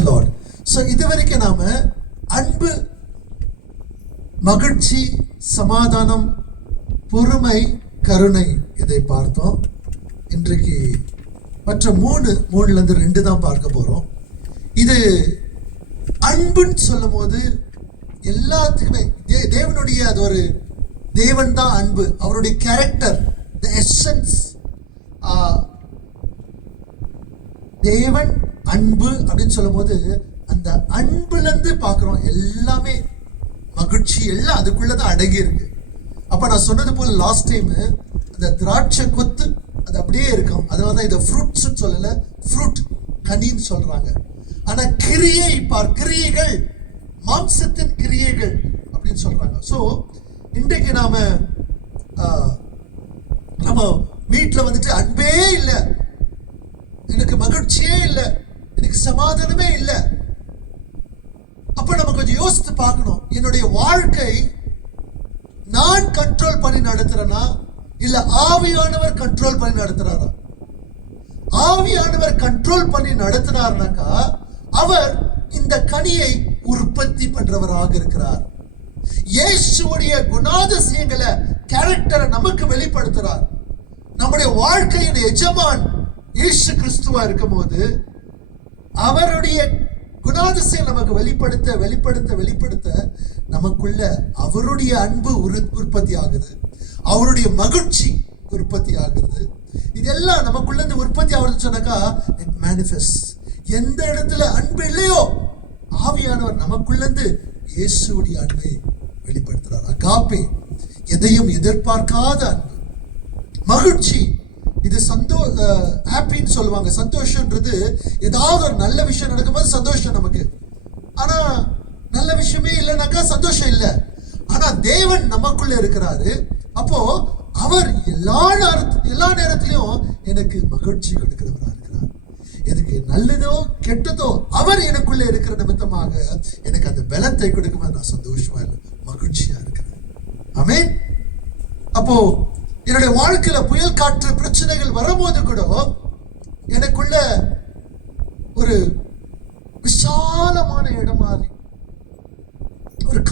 the Lord. So இதுவரைக்கும் நாம அன்பு, மகிழ்ச்சி, சமாதானம், பொறுமை, கருணை இதை பார்த்தோம். இன்றைக்கு மற்ற மூணுல இருந்து 2 தான் பார்க்க போறோம். இது அன்புன்னு சொல்லும் போது எல்லாத்துக்குமே தேவனுடைய அது ஒரு தேவன் தான் அன்பு, அவருடைய கேரக்டர், தி எசன்ஸ். தேவன் அன்பு அப்படின்னு சொல்லும் போது அந்த அன்புல இருந்து பார்க்கிறோம் எல்லாமே மகிழ்ச்சி எல்லாம் அதுக்குள்ளதான் அடங்கி இருக்கு. அப்ப நான் சொன்னது போல லாஸ்ட் டைம் அந்த திராட்சை கொத்து அது அப்படியே இருக்கும். அதனாலதான் இதை ஃப்ரூட்ஸ் சொல்லல, ஃப்ரூட் கனின்னு சொல்றாங்க. ஆனா கிரியைகள், மாம்சத்தின் கிரியைகள் அப்படின்னு சொல்றாங்க. சோ இன்றைக்கு நாம வீட்டுல வந்துட்டு அன்பே இல்லை, எனக்கு மகிழ்ச்சியே இல்லை, எனக்கு சமாதானமே இல்லை. அப்ப நம்ம கொஞ்சம் யோசித்து பார்க்கணும், என்னுடைய வாழ்க்கை நான் கண்ட்ரோல் பண்ணி நடத்துறேனா இல்ல ஆவியானவர் கண்ட்ரோல் பண்ணி நடத்துறாரா? ஆவியானவர் கண்ட்ரோல் பண்ணி நடத்தினார்னாக்கா அவர் இந்த கனியை உற்பத்தி பண்றவராக இருக்கிறார். இயேசுவுடைய குணாதிசயங்களை, கேரக்டரை நமக்கு வெளிப்படுத்துறார். நம்முடைய வாழ்க்கையின் எஜமான் இயேசு கிறிஸ்துவா இருக்கும் போது அவருடைய குணாதிசயம் நமக்கு வெளிப்படுத்த நமக்குள்ள அவருடைய அன்பு உற்பத்தி ஆகுது, அவருடைய மகிழ்ச்சி உற்பத்தி ஆகுது. இதெல்லாம் நமக்குள்ள இருந்து உற்பத்தி ஆகுதுன்னு சொன்னாக்கா இட் மேனிஃபெஸ்ட். எந்த இடத்துல அன்பு இல்லையோ ஆவியானவர் நமக்குள்ள இருந்து இயேசுவுடைய அன்பை வெளிப்படுத்துறார். அகாப்பே, எதையும் எதிர்பார்க்காத அன்பு. மகிழ்ச்சி, இது ஹாப்பின்னு சொல்லுவாங்க. சந்தோஷம்ன்றது ஏதாவது ஒரு நல்ல விஷயம் நடக்கும்போது சந்தோஷம் நமக்கு. ஆனா நல்ல விஷயமே இல்லைனாக்கா சந்தோஷம் இல்லை. ஆனா தேவன் நமக்குள்ள இருக்கிறாரு. அப்போ அவர் எல்லா நேரத்திலையும் எனக்கு மகிழ்ச்சி கொடுக்கிறவரா இருக்கிறார். எனக்கு நல்லதோ கெட்டதோ அவர் எனக்குள்ள இருக்கிற நிமித்தமாக எனக்கு அந்த பலத்தை கொடுக்கும்போது நான் சந்தோஷமா இல்லை, மகிழ்ச்சியா இருக்கிறேன். ஆமென். அப்போ என்னுடைய வாழ்க்கையில புயல் காற்று பிரச்சனைகள் வரும்போது கூட எனக்குள்ள ஒரு விசாலமான இடம் மாதிரி ஒரு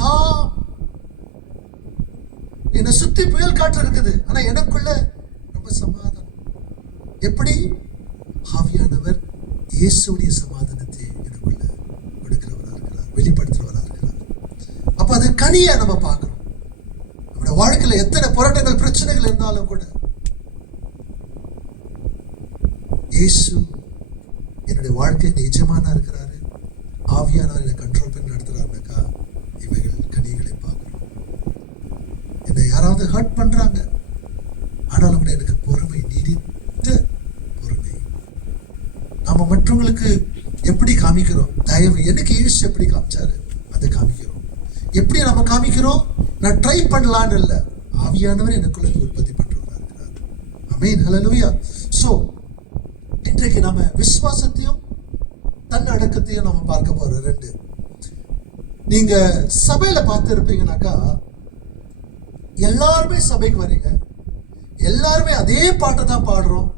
என்னை சுத்தி புயல் காற்று இருக்குது, ஆனா எனக்குள்ள ரொம்ப சமாதானம். எப்படி? ஆவியானவர் இயேசுடைய சமாதானத்தை எனக்குள்ள கொடுக்கிறவரா இருக்கிறார், வெளிப்படுத்துறவரா இருக்கிறார். அப்ப அது கனியா நம்ம பார்க்கிறோம். நம்முடைய வாழ்க்கையில எத்தனை போராட்டங்கள் பிரச்சனைகள் இருந்தாலும் கூட இயேசு என்னுடைய வாழ்க்கையின் எஜமானா இருக்கிறாரு, ஆவியானவர் என்னை கண்ட்ரோல் பண்ணி நடத்துறாருனாக்கா இவைகள் கனிகளை பார்க்கிறோம். என்னை யாராவது ஹர்ட் பண்றாங்க, ஆனாலும் கூட எனக்கு பொறுமை, நீடித்த பொறுமை. நாம மற்றவங்களுக்கு எப்படி காமிக்கிறோம் தயவு, எனக்கு இயேசு எப்படி காமிச்சாரு அதை காமிக்கிறோம். எப்படி நம்ம காமிக்கிறோம்? நான் ட்ரை பண்ணலான்னு இல்லை, ஆவியானவர் எனக்குள்ள உற்பத்தி பண்றவரா இருக்கிறார். ஆமென், ஹல்லேலூயா. சோ இன்றைக்கு நம்ம விசுவாசத்தையும் தன்னடக்கத்தையும் நம்ம பார்க்க போறோம். 2 நீங்க சபையில பார்த்து இருப்பீங்கன்னாக்கா எல்லாருமே சபைக்கு வரீங்க, எல்லாருமே அதே பாட்டை தான் பாடுறோம்,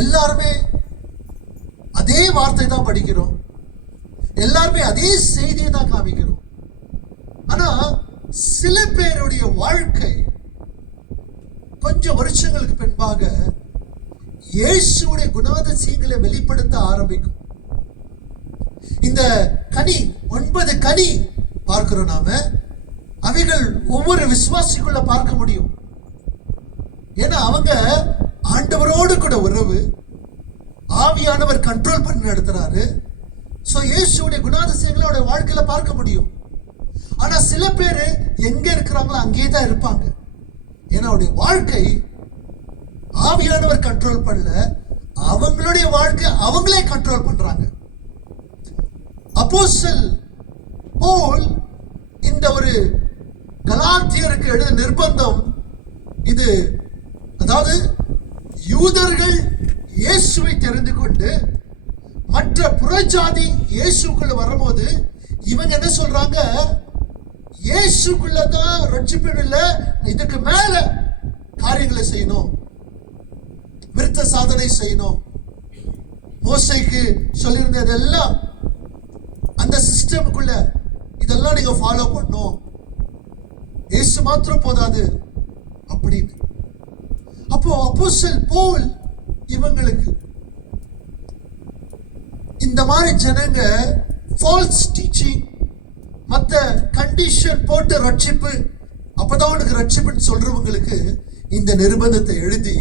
எல்லாருமே அதே வார்த்தை தான் படிக்கிறோம், எல்லாருமே அதே செய்தியை தான் காமிக்கிறோம். ஆனா சில பேருடைய வாழ்க்கை கொஞ்சம் வருஷங்களுக்கு பின்பாக இயேசுவுடைய குணாதிசயங்களை வெளிப்படுத்த ஆரம்பிக்கும். இந்த கனி 9 கனி பார்க்கிறோம் நாம. அவைகள் ஒவ்வொரு விசுவாசிக்குள்ள பார்க்க முடியும். ஏன்னா அவங்க ஆண்டவரோடு கூட உறவு, ஆவியானவர் கண்ட்ரோல் பண்ணி நடத்துறாரு. சோ இயேசுவுடைய குணாதிசயங்களை அவருடைய வாழ்க்கையில பார்க்க முடியும். ஆனா சில பேரு எங்க இருக்கிறாங்களோ அங்கேயே தான் இருப்பாங்க. ஏன்னா அவருடைய வாழ்க்கை ஆவியானவர் கண்ட்ரோல் பண்ணல, அவங்களுடைய வாழ்க்கை அவங்களே கண்ட்ரோல் பண்றாங்க. அப்போஸ்தலன் பவுல் இந்த ஒரு கலாத்தியருக்கு எழுத நிர்பந்தம் இது, அதாவது யூதர்கள் இயேசுவை தெரிந்து கொண்டு மற்ற புறஜாதி இயேசுக்குள்ள வரும்போது இவங்க என்ன சொல்றாங்க? இயேசுக்குள்ளதான் ரட்சிப்பு இல்லை, இதுக்கு மேல காரியங்களை செய்யணும், விருத்த சாதனை செய்யணும், மோசேக்கு சொல்லியிருந்ததெல்லாம் அந்த சிஸ்டமுக்குள்ள இதெல்லாம் நீங்க ஃபாலோ பண்ணும், இயேசு மாத்திரம் போதாது அப்படின்னு. அப்போ அப்போஸ்தலன் பவுல் இவங்களுக்கு இந்த மாதிரி ஜனங்க ஃபால்ஸ் டீச்சிங், மத்த கண்டிஷன் போட்டு ரட்சிப்பு, அப்பதான் உனக்கு ரட்சிப்புன்னு சொல்றவங்களுக்கு இந்த நிர்பந்தத்தை எழுதி,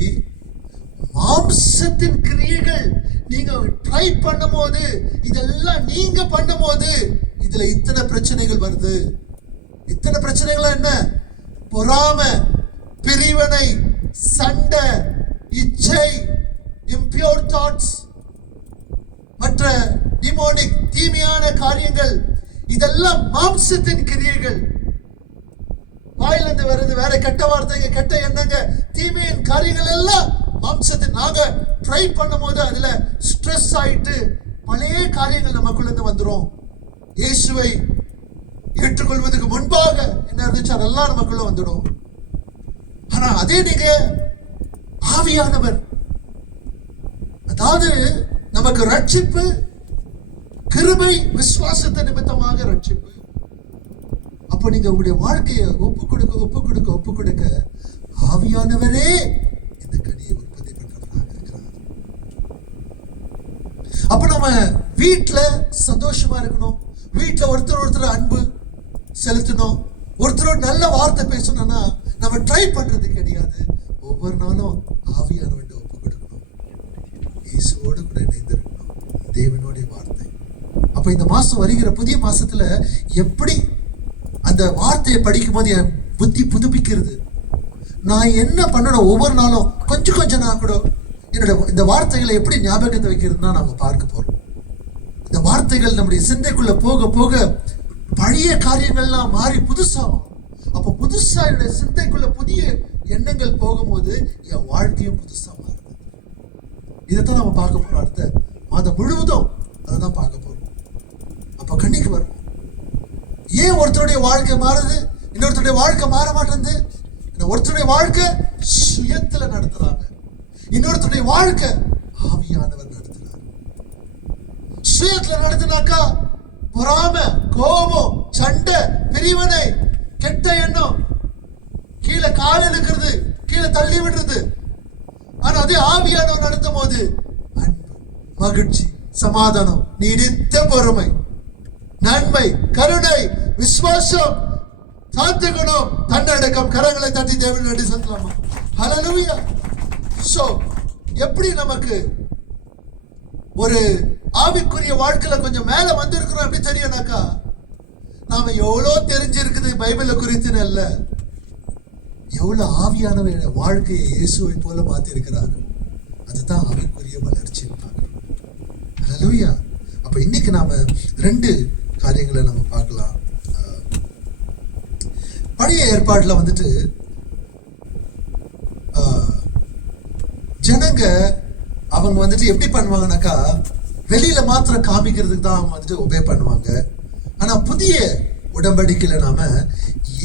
மாம்சத்தின் கிரியைகள் நீங்க ட்ரை பண்ணும் போது, இதெல்லாம் நீங்க பண்ணும் போது இதுல இத்தனை பிரச்சனைகள் வருது. இத்தனை பிரச்சனைகள் என்ன? பொறாமை, பிரிவினை, சண்டை, இச்சை, impure thoughts, மற்ற டிமோனிக் தீமையான காரியங்கள், இதெல்லாம் மாம்சத்தின் கிரியைகள். வாயிலிருந்து வருது வேற கெட்ட வார்த்தைங்க, கெட்ட எண்ணங்க, தீமையின் காரியங்கள் எல்லாம் மாம்சத்தின். நாங்க ட்ரை பண்ணும் போது அதுல ஸ்ட்ரெஸ் ஆயிட்டு பழைய காரியங்கள் நமக்குள்ள இருந்து வந்துரும். இயேசுவை ஏற்றுக்கொள்வதற்கு முன்பாக என்ன இருந்துச்சு அதெல்லாம் நமக்குள்ள வந்துடும். ஆனா அதே நீங்க ஆவியானவர், அதாவது நமக்கு ரட்சிப்பு, கிருபை, விசுவாசத்தை நிமித்தமாக ரட்சிப்பு. அப்ப நீங்க உங்களுடைய வாழ்க்கையை ஒப்பு கொடுக்க ஆவியானவரே இந்த கனியை உற்பத்தி பண்றவராக இருக்கிறார். அப்ப நம்ம வீட்டுல சந்தோஷமா இருக்கணும், வீட்டுல ஒருத்தர் அன்பு செலுத்தணும், ஒருத்தரோட நல்ல வார்த்தை பேசணும்னா நம்ம ட்ரை பண்றது கிடையாது. ஒவ்வொரு நாளும் ஆவியானவர்கிட்ட ஒப்பு கொடுக்கணும், இயேசுவோடு கூட இணைந்திருக்கணும், தேவனுடைய வார்த்தை. அப்ப இந்த மாசம் வருகிற புதிய மாசத்துல எப்படி அந்த வார்த்தையை படிக்கும் போது என் புத்தி புதுப்பிக்கிறது, நான் என்ன பண்ணணும் ஒவ்வொரு நாளும் கொஞ்சம் நான் கூட என்னோட இந்த வார்த்தைகளை எப்படி ஞாபகத்தை வைக்கிறதுனா நாம பார்க்க போறோம். இந்த வார்த்தைகள் நம்முடைய சிந்தைக்குள்ள போக போக பழைய காரியங்கள்லாம் மாறி புதுசாகும். அப்ப புதுசா என்னுடைய சிந்தைக்குள்ள புதிய எண்ணங்கள் போகும்போது என் வாழ்க்கையும் புதுசா மாறுது. இதைத்தான் நம்ம பார்க்க போறோம். அடுத்த மாதம் முழுவதும் அதை தான் பார்க்க போறோம். அப்ப கண்ணிக்கு வரும், ஏன் ஒருத்தருடைய வாழ்க்கை மாறுது, இன்னொருத்தருடைய வாழ்க்கை மாற மாட்டேங்குது. ஒருத்தருடைய வாழ்க்கை சுயத்துல நடத்துறாங்க, இன்னொருத்தருடைய வாழ்க்கை ஆவியானவர் நடத்துறாரு. சுயத்துல நடத்தினாக்கா பொறாமை, கோபம், சண்டை, பிரிவினை, கெட்ட எண்ணம், கீழே கால இருக்கிறது, கீழே தள்ளி விடுறது. ஆனா அதே ஆவியானவர் நடத்தும் போது அன்பு, மகிழ்ச்சி, சமாதானம், நீடித்த பொறுமை, நன்மை, கருணை, விசுவாசம், சாந்த குணம், தன்னடக்கம். கரங்களை தட்டி தேவன் நன்றி சொல்லலாமா? ஹல்லேலூயா. சோ எப்படி நமக்கு ஒரு ஆவிக்குரிய வாழ்க்கையில கொஞ்சம் மேல வந்திருக்கிறோம் எப்படி தெரியும்னாக்கா, நாம எவ்வளவு தெரிஞ்சிருக்குது பைபிள குறித்துன்னு அல்ல, எவ்வளவு ஆவியானவருடைய வாழ்க்கையை இயேசுவை போல மாத்தி இருக்கிறாரு. அதுதான் ஆவிக்குரிய வளர்ச்சி. ஹல்லேலூயா. அப்ப இன்னைக்கு நாம ரெண்டு காரியங்களை நம்ம பார்க்கலாம். பழைய ஏற்பாடுல வந்துட்டு ஜனங்க அவங்க வந்துட்டு எப்படி பண்ணுவாங்கனாக்கா, வெளியில மாத்திரம் காமிக்கிறதுக்கு தான் அவங்க வந்துட்டு ஒபே பண்ணுவாங்க. ஆனா புதிய உடன்படிக்கையில நாம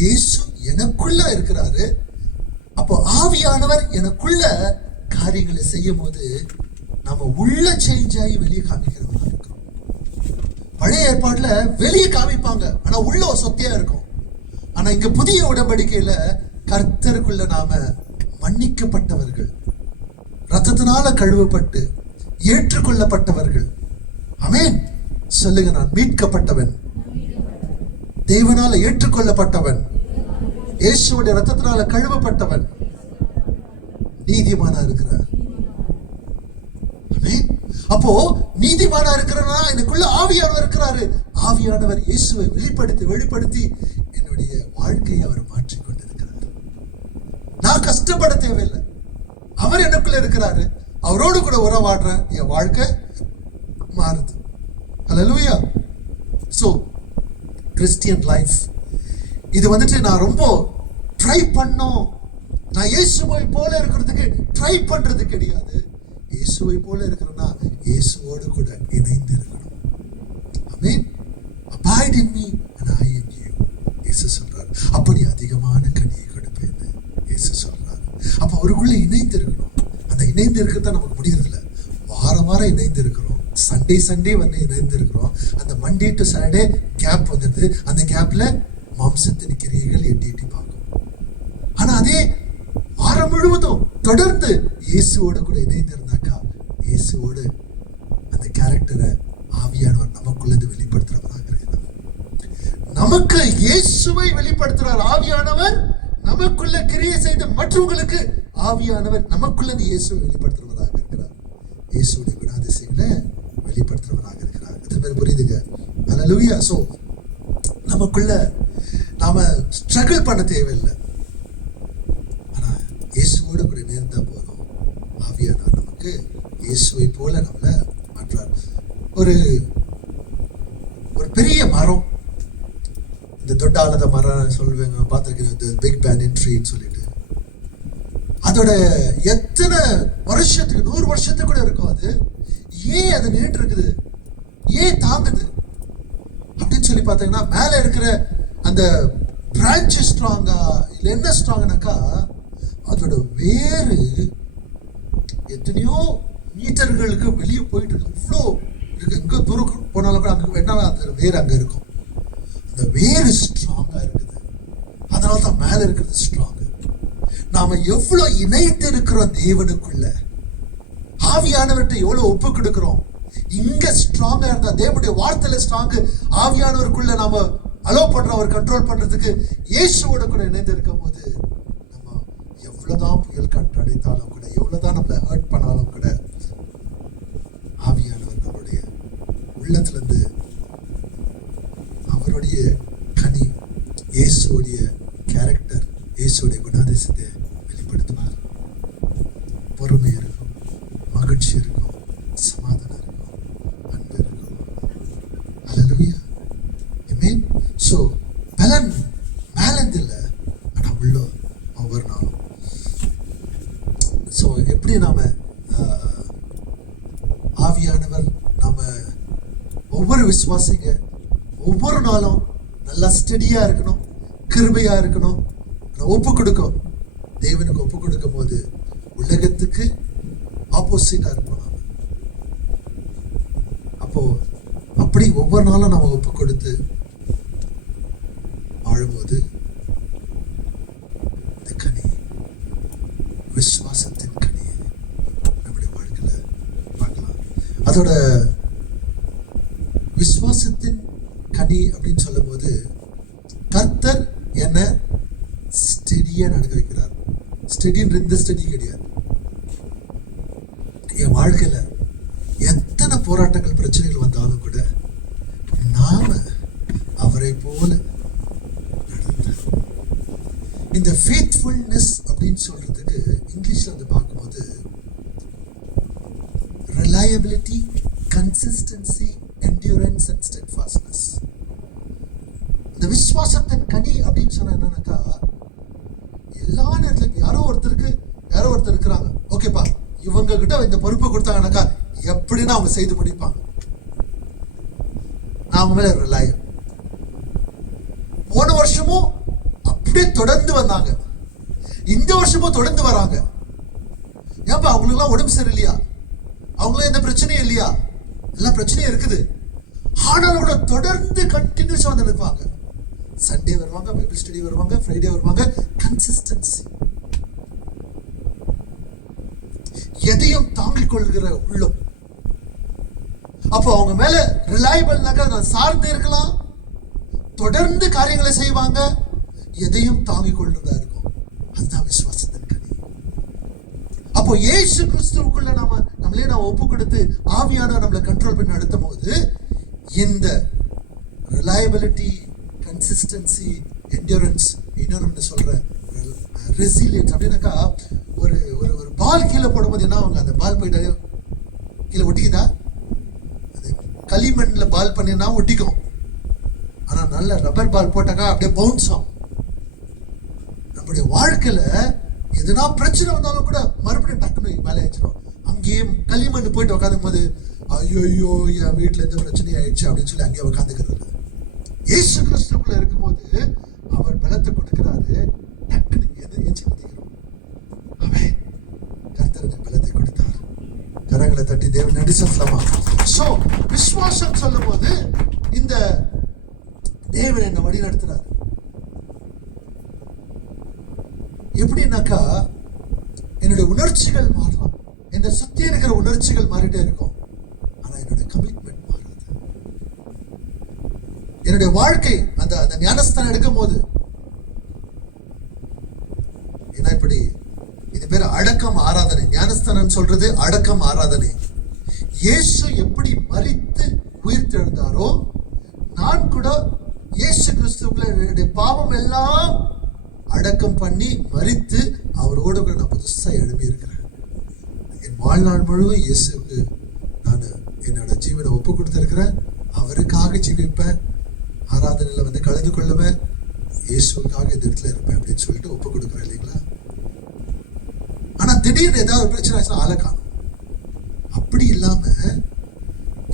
இயேசு எனக்குள்ள இருக்கிறாரு, அப்போ ஆவியானவர் எனக்குள்ள காரியங்களை செய்யும் போது நம்ம உள்ள சேஞ்ச் ஆகி வெளியே காமிக்கிறவங்களா இருக்கிறோம். பழைய ஏற்பாடுல வெளியே காமிப்பாங்க, ஆனா உள்ள சொத்தியா இருக்கும். ஆனா இங்க புதிய உடன்படிக்கையில கர்த்தருக்குள்ள நாம மன்னிக்கப்பட்டவர்கள், ரத்தத்தினால கழுவப்பட்டு ஏற்றுக்கொள்ளப்பட்டவர்கள். ஆமென் சொல்லுங்க. நான் மீட்கப்பட்டவன், தேவனால ஏற்றுக்கொள்ளப்பட்டவன், இயேசுவுடைய ரத்தத்தினால கழுவப்பட்டவன், நீதிமானா இருக்கிறார். ஆமென். அப்போ நீதிமானா இருக்கிறனா எனக்குள்ள ஆவியானவர் இருக்கிறாரு. ஆவியானவர் இயேசுவை வெளிப்படுத்தி என்னுடைய வாழ்க்கையை அவர் மாற்றிக் கொண்டிருக்கிறார். நான் கஷ்டப்பட தேவையில்லை, அவர் எனக்குள்ள இருக்கிறாரு, அவரோடு கூட உறவாடுறேன், என் வாழ்க்கை மாறுது. ஹல்லேலூயா. சோ கிறிஸ்டியன் லைஃப் இது வந்துட்டு நான் ரொம்ப ட்ரை பண்ணோம், நான் இயேசுவை போல இருக்கிறதுக்கு ட்ரை பண்றது கிடையாது. இயேசுவை போல இருக்கிறேன்னா இயேசுவோடு கூட இணைந்து இருக்கணும். ஆமென். Abide in me and I in you. இயேசு சொல்றார். அப்படி அதிகமான கனியை கொடுப்பேன் இயேசு சொல்றார். அப்ப அவருக்குள்ள இணைந்து இருக்கணும். அந்த இணைந்து இருக்கிறது நமக்கு முடியறது இல்லை. வாரம் இணைந்து இருக்கிறோம், சண்டே வந்து இணைந்து இருக்கிறோம். அந்த மண்டே டு சாட்டர்டே கேப் வந்தது. அந்த கேப்ல மாம்சத்தின் கிரியைகள் எட்டி எட்டி பார்க்கும். ஆனா அதே வாரம் முழுவதும் தொடர்ந்து இயேசுவோட கூட இணைந்திருந்தாக்கா, இயேசுவோடு அந்த கேரக்டரை ஆவியானவர் நமக்குள்ளது வெளிப்படுத்துறவராக இருக்கிறார். நமக்கு இயேசுவை வெளிப்படுத்துறார் ஆவியானவர். நமக்குள்ள கிரியை செய்த மற்றவங்களுக்கு ஆவியானவர் நமக்குள்ளது இயேசுவை வெளிப்படுத்துறவராக இருக்கிறார். இயேசுடைய குணாதிசயங்களை வெளிப்படுத்துறவராக இருக்கிறார். எத்தனை பேர் புரியுதுங்க? அல்லேலூயா. சோ நமக்குள்ள நாம ஸ்ட்ரகிள் பண்ண தேவையில்லை. ஆனா இயேசுவோடு கூட நேர்ந்தா போதும். ஆவியானவர் நமக்கு இயேசுவை போல நம்மளை மாற்றார். ஒரு பெரிய மரம், இந்த தொட்டாலத மரம் சொல்லுவாங்க, பார்த்துருக்கீங்க, பிக் பேனியன் ட்ரீன்னு சொல்லிட்டு. அதோட எத்தனை வருஷத்துக்கு 100 வருஷத்துக்கு கூட இருக்கும். அது ஏன் அது நின்று இருக்குது, ஏன் தாங்குது அப்படின்னு சொல்லி பார்த்தீங்கன்னா, மேல இருக்கிற அந்த பிரான்ச் ஸ்ட்ராங்கா இல்ல என்ன ஸ்ட்ராங்னாக்கா, அதோட வேறு எத்தனையோ மீட்டர்களுக்கு வெளியே போயிட்டு இருக்கு. இவ்வளோ இருக்கு. எங்க தூரம் போனாலும் கூட அங்க என்ன அந்த வேறு அங்க இருக்கும். அந்த வேறு ஸ்ட்ராங்கா இருக்குது. அதனால தான் மேல இருக்கிறது ஸ்ட்ராங். நாம எவ்வளவு இணைத்து இருக்கிறோம் தேவனுக்குள்ள, ஆவியானவர்கிட்ட எவ்வளவு ஒப்பு கொடுக்கிறோம். இங்க ஸ்ட்ராங்கா இருந்தா தேவனுடைய வார்த்தையில ஸ்ட்ராங், ஆவியானவருக்குள்ள நாம அலோ பண்றோம், அவர் கண்ட்ரோல் பண்றதுக்கு. இயேசுவோட கூட இணைந்து இருக்கும் போது நம்ம எவ்வளவுதான் புயல் காற்று அடித்தாலும் கூட, எவ்வளவுதான் நம்மளை ஹர்ட் பண்ணாலும் கூட, ஆவியானவர் நம்மளுடைய உள்ளத்துல இருந்து அவருடைய கனி, இயேசுடைய கேரக்டர், இயேசுடைய குணாதிசயத்தை வெளிப்படுத்துவார். பொறுமை இருக்கும், மகிழ்ச்சி இருக்கும், சமாதானம் இருக்கும், அன்பு இருக்கும். அல்லேலூயா. ஆமென். சோ பலன் மேலந்து இல்லை, ஆனா உள்ள ஒவ்வொரு நாளும். சோ எப்படி நாம ஆவியானவர் நாம ஒவ்வொரு விசுவாசிங்க ஒவ்வொரு நாளும் நல்லா ஸ்டடியா இருக்கணும், கிருபையா இருக்கணும், ஒப்பு கொடுக்கும். தேவனுக்கு ஒப்பு கொடுக்கும் போது உலகத்துக்கு ஆப்போசிட்டா இருப்போம் நாம. அப்போ அப்படி ஒவ்வொரு நாளும் நாம ஒப்பு கொடுத்து வாழும்போது இந்த கனி, விசுவாசத்தின் கனியை நம்முடைய வாழ்க்கையில பார்க்கலாம். அதோட விசுவாசத்தின் கனி அப்படின்னு சொல்லும் போது, கர்த்தர் என்ன ஸ்டெடியா நடக்க வைக்கிறார். ஸ்டெடின்ற இந்த ஸ்டெடி கிடையாது. என் வாழ்க்கையில எத்தனை போராட்டங்கள் பிரச்சனைகள் வந்தாலும் கூட நாம அவரை போல நடந்தார். இந்த ஃபேத்ஃபுல்னஸ் அப்படின்னு சொல்றதுக்கு இங்கிலீஷ்ல வந்து பார்க்கும்போது reliability, consistency, endurance and steadfastness. இந்த விசுவாசத்தின் கனி அப்படின்னு சொன்னா என்னன்னாக்கா, எல்லா நேரத்துலயும் யாரோ ஒருத்தர் இருக்கிறாங்க, ஓகேப்பா இவங்க கிட்ட இந்த பொறுப்பை கொடுத்தாங்கனாக்கா எப்படின்னா அவங்க செய்து முடிப்பாங்க. நான் அவங்க மேல ரிலையபிள். போன வருஷமும் அப்படியே தொடர்ந்து வந்தாங்க, இந்த வருஷமும் தொடர்ந்து வராங்க. ஏன்பா அவங்களுக்கு எல்லாம் உடம்பு சரியில்லையா, அவங்களும் எந்த பிரச்சனையும் இல்லையா? எல்லா பிரச்சனையும் இருக்குது. ஆனாலும் கூட தொடர்ந்து கண்டினியூஸா வந்து நிற்பாங்க. சண்டே வருவாங்க, பைபிள் ஸ்டடி வருவாங்க, ஃப்ரைடே வருவாங்க. கன்சிஸ்டன்சி, எதையும் தாங்கிக் கொள்கிற உள்ளம். அப்போ அவங்க மேல ரிலையபிள்னாக்கா நான் சார்ந்து இருக்கலாம், தொடர்ந்து காரியங்களை செய்வாங்க, எதையும் தாங்கிக் கொள்றதா இருக்கும். அதுதான் விசுவாசத்தின் கனி. அப்போ இயேசு கிறிஸ்துவுக்குள்ள நம்மளே ஒப்பு கொடுத்து ஆவியானவர் நம்மளை கண்ட்ரோல் பண்ணி நடத்தும் போது இந்த ரிலையபிலிட்டி, கன்சிஸ்டன்சி, என்டூரன்ஸ், இன்னொன்று சொல்ற ரெசிலியன்ஸ் அப்படின்னாக்கா, ஒரு ஒரு பால் கீழே போடும்போது என்ன ஆகுங்க, அந்த பால் போயிட்டு கீழே ஒட்டிக்குதா? அது களிமண்ல பால் பண்ணினா ஒட்டிக்கும். ஆனா நல்ல ரப்பர் பால் போட்டாக்கா அப்படியே பவுன்ஸ் ஆகும். நம்முடைய வாழ்க்கையில எதுனா பிரச்சனை வந்தாலும் கூட மறுபடியும் டக்குனு மேலே ஆயிடுச்சிடும். அங்கேயே களிமண் போயிட்டு உட்காந்துக்கும் போது ஐயோ என் வீட்டுல எந்த பிரச்சனையும் ஆயிடுச்சு அப்படின்னு சொல்லி அங்கேயே உட்காந்துக்கிறது. இயேசு கிறிஸ்துக்குள்ள இருக்கும்போது அவர் பலத்தை கொடுக்கிறாரு, டக்குனு ஏஞ்சி நிற்கிறோம். அவன் கர்த்தருக்கு பலத்தை கொடுத்தார். கரங்களை தட்டி தேவன் நடி சொல்லலாமா? சோ விசுவாசம் சொல்லும் போது இந்த தேவன் என்ன வழி நடத்துறாரு. எப்படின்னாக்கா என்னுடைய உணர்ச்சிகள் மாறலாம், என்னை சுத்தி இருக்கிற உணர்ச்சிகள் மாறிட்டே இருக்கும், ஆனா என்னுடைய கமிட்மெண்ட் மாறாது. என்னுடைய வாழ்க்கை அந்த ஞானஸ்தானம் எடுக்கும் போது என்ன, இப்படி இது பேர் அடக்கம் ஆராதனை. ஞானஸ்தானம் சொல்றது அடக்கம் ஆராதனை. இயேசு எப்படி மரித்து உயிர் தெழுந்தாரோ, நான் கூட இயேசு கிறிஸ்துவுக்குள்ள என்னுடைய பாவம் எல்லாம் அடக்கம் பண்ணி மரித்து அவரோடு கூட நான் புதுசா எழுப்பி இருக்கிறேன். என் வாழ்நாள் முழுவதும் இயேசுக்கு நான் என்னோட ஜீவனை ஒப்பு கொடுத்திருக்கிறேன். அவருக்காக ஜீவிப்பேன், ஆராதனையில வந்து கலந்து கொள்ளுவேன், இயேசுக்காக இந்த இடத்துல இருப்பேன் அப்படின்னு சொல்லிட்டு ஒப்பு கொடுக்குறேன் இல்லைங்களா? ஆனா திடீர்னு ஏதாவது ஒரு பிரச்சனை ஆளை காணும். அப்படி இல்லாம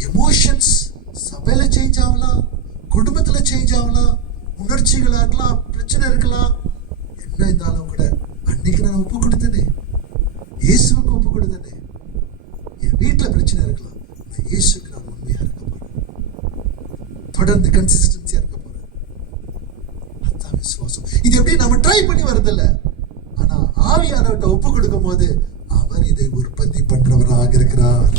எமோஷன்ஸ் சபையில சேஞ்ச் ஆகலாம், குடும்பத்துல சேஞ்ச் ஆகலாம், உணர்ச்சிகளா இருக்கலாம், பிரச்சனை இருக்கலாம், என்ன இருந்தாலும் கூட அன்னைக்கு நான் ஒப்பு கொடுத்தேனே, இயேசுக்கு ஒப்பு கொடுத்தேனே. என் வீட்டுல பிரச்சனை இருக்கலாம், நான் இயேசுக்கு நான் உண்மையா இருக்க போறேன், தொடர்ந்து கன்சிஸ்டன்சியா இருக்க போறேன். அதான் விசுவாசம். இது எப்படி நம்ம ட்ரை பண்ணி வருதில்ல, ஆனா ஆவியானவர்கிட்ட ஒப்பு கொடுக்கும் போது அவர் இதை உற்பத்தி பண்றவராக இருக்கிறார்.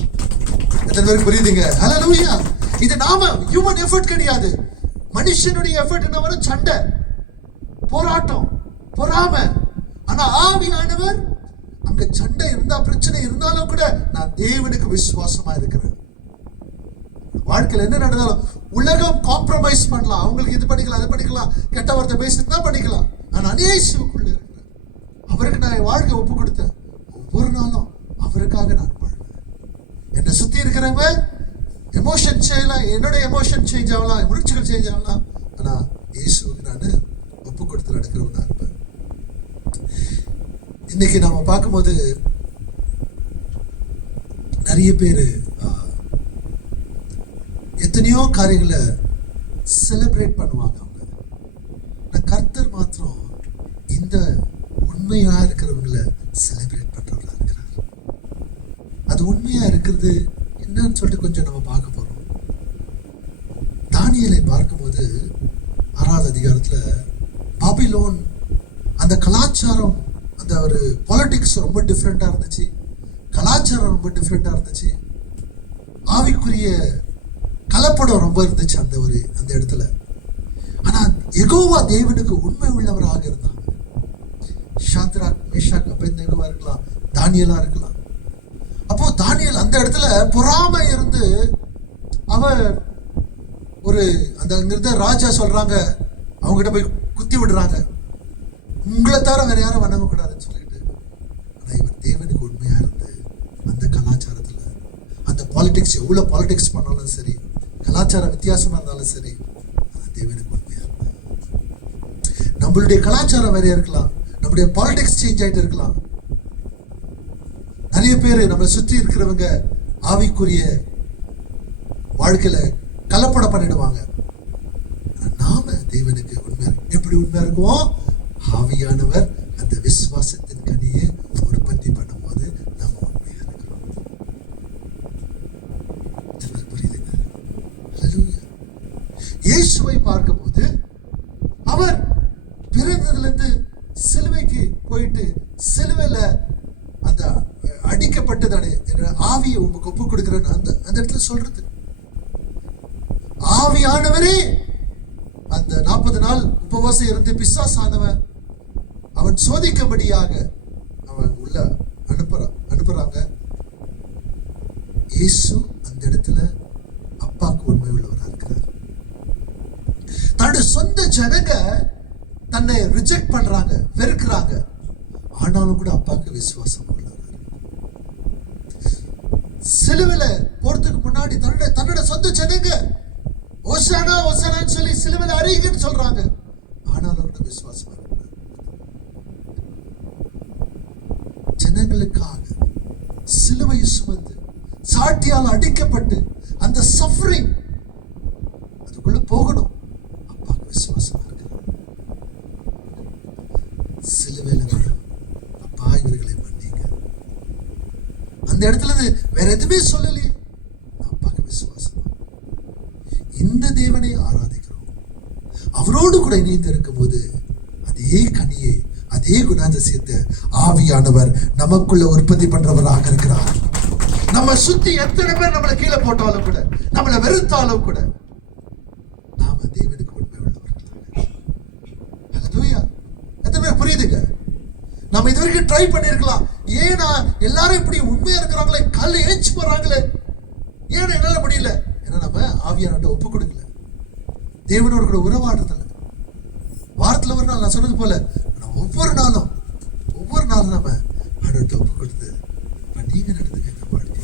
எத்தனை பேருக்கு புரியுதுங்க? ஹல்லேலூயா. இது நாம ஹியூமன் எஃபர்ட் கிடையாது, மனுஷனுடைய எஃபர்ட். என்ன வரும்? சண்டை, போராட்டம், பொறாமை. ஆனா ஆவியானவர் அங்க சண்டை இருந்தா, பிரச்சனை இருந்தாலும் கூட நான் தேவனுக்கு விசுவாசமா இருக்கிறேன். வாழ்க்கையில் என்ன நடந்தாலும் உலகம் காம்ப்ரமைஸ் பண்ணலாம், அவங்களுக்கு இது பண்ணிக்கலாம், அது பண்ணிக்கலாம், கெட்ட வார்த்தை பேசிட்டு பண்ணிக்கலாம். ஆனா இயேசுவுக்குள்ள இருக்கிறேன், அவருக்கு நான் என் வாழ்க்கை ஒப்பு கொடுத்தேன். ஒவ்வொரு நாளும் அவருக்காக நான் வாழ்வேன். என்னை சுத்தி இருக்கிறவங்க எமோஷன் செய்யலாம், என்னுடைய எமோஷன் சேஞ்ச் ஆகலாம், உணர்ச்சிகள் சேஞ்ச் ஆகலாம், ஆனா இயேசுவுக்கு நான் ஒப்பு கொடுத்து நடக்கிறவனா இருப்பேன். இன்னைக்கு நாம பார்க்கும்போது நிறைய பேர் எத்தனையோ காரியங்களை செலிப்ரேட் பண்ணுவாங்க. அவங்க கர்த்தர் மாத்திரம் இந்த உண்மையா இருக்கிறவங்களை செலிப்ரேட் பண்றவங்களா இருக்கிறார். அது உண்மையா இருக்கிறது என்னன்னு சொல்லிட்டு கொஞ்சம் நம்ம பார்க்க போறோம். தானியேலை பார்க்கும்போது 6வது அதிகாரத்துல பாபிலோன் அந்த கலாச்சாரம், அந்த ஒரு பாலிடிக்ஸ் ரொம்ப டிஃப்ரெண்டா இருந்துச்சு, கலாச்சாரம் ரொம்ப டிஃப்ரெண்டா இருந்துச்சு, ஆவிக்குரிய கலப்படம் ரொம்ப இருந்துச்சு அந்த இடத்துல. ஆனா யெகோவா தேவனுக்கு உண்மை உள்ளவராக இருந்தாங்க. ஷாத்ராக், மேஷாக், அபேத்நேகோவா இருக்கலாம், தானியேலா இருக்கலாம். அப்போ தானியேல் அந்த இடத்துல பொறாமை இருந்து அவர் ஒரு அந்த ராஜா சொல்றாங்க, அவங்க கிட்ட போய் குத்தி விடுறாங்க, உங்களை தவிர வேற யாரும் வணங்க கூடாதுன்னு சொல்லிட்டு. ஆனா இவர் தேவனுக்கு உண்மையா இருந்து அந்த கலாச்சாரத்துல, அந்த பாலிடிக்ஸ் எவ்வளவு பாலிடிக்ஸ் பண்ணாலும் சரி, கலாச்சாரம் வித்தியாசமா இருந்தாலும் சரி, தேவனுக்கு உண்மையா இருந்தார். நம்மளுடைய கலாச்சாரம் வேறையா இருக்கலாம், நம்முடைய பாலிடிக்ஸ் சேஞ்ச் ஆயிட்டு இருக்கலாம். நிறைய பேர் நம்ம சுற்றி இருக்கிறவங்க ஆவிக்குரிய வாழ்க்கையில கலப்படம் பண்ணிடுவாங்க. நாம தேவனுக்கு உண்மையா, எப்படி உண்மையா இருக்குவோம்? ஆவியானவர் அந்த விசுவாசத்தின் கனியை உற்பத்தி பண்ணும் போது நாம உண்மையா இருக்கிறோம். புரியுதுங்க? ஹல்லேலூயா. இயேசுவை பார்க்கும்போது அவர் பிறந்ததுல இருந்து சிலுவைக்கு போயிட்டு சிலுவையில அந்த அடிக்கப்பட்டதானே ஆவியை உங்களுக்கு ஒப்பு கொடுக்கிறேன்னு அந்த இடத்துல சொல்றது. ஆவியானவரே அந்த 40 நாள் உபவாசம் இருந்து பிசாசானவன் அவன் சோதிக்கும்படியாக அவன் உள்ள அனுப்புறாங்க. இயேசு அந்த இடத்துல அப்பாக்கு உண்மை உள்ளவராக இருக்கிறார். தன்னுடைய சொந்த ஜனங்க தன்னை ரிஜெக்ட் பண்றாங்க, வெறுக்கிறாங்க, ஆனாலும் கூட அப்பாக்கு விசுவாசம் உள்ளவராக. சிலுவையில போறதுக்கு முன்னாடி தன்னோட சொந்த ஜனங்க ஓசானா ஓசானான்னு சொல்லி சிலுவையில அறியுங்கன்னு சொல்றாங்க, ஆனாலும் கூட விசுவாசமா இருக்கிறார். ஜனங்களுக்காக சிலுவை சுமந்து சாட்டியால் அடிக்கப்பட்டு அந்த சஃபரிங் அதுக்குள்ள போகணும், அப்பாக்கு விசுவாசமா இருக்கிறார். சிலுவையில அப்பா இவர்களை மன்னிங்க, அந்த இடத்துல வேற எதுவுமே சொல்லலையே, அப்பாக்கு விசுவாசம். இந்த தேவன் கூட இணைந்து இருக்கும் போது அதே கனியை, அதே குணாதிசயத்தை ஆவியானவர் நமக்குள்ள உற்பத்தி பண்றவராக இருக்கிறார். நம்ம சுத்தி எத்தனை பேர் நம்மளை கீழே போட்டாலும் கூட, நம்மளை வெறுத்தாலும் கூட, நாம தேவனுக்கு உண்மை உள்ளவர்களாக. ஹல்லேலூயா. எத்தனை பேர் புரியுதுங்க? நம்ம இது வரைக்கும் ட்ரை பண்ணிருக்கலாம். ஏன்னா எல்லாரும் இப்படி உண்மையா இருக்கிறாங்களே, காலைல ஏஞ்சி போறாங்களே, ஏன்னா என்னால முடியல. ஏன்னா நம்ம ஆவியானவர்கிட்ட ஒப்பு கொடுக்கல, தேவனோட கூட உறவாடுறதில்ல. வாரத்துல ஒரு நாள் நான் சொன்னது போல ஒவ்வொரு நாளும் நம்ம ஆண்டவர்கிட்ட ஒப்பு கொடுத்து, நீங்க நடந்துக்க இந்த வாழ்க்கை.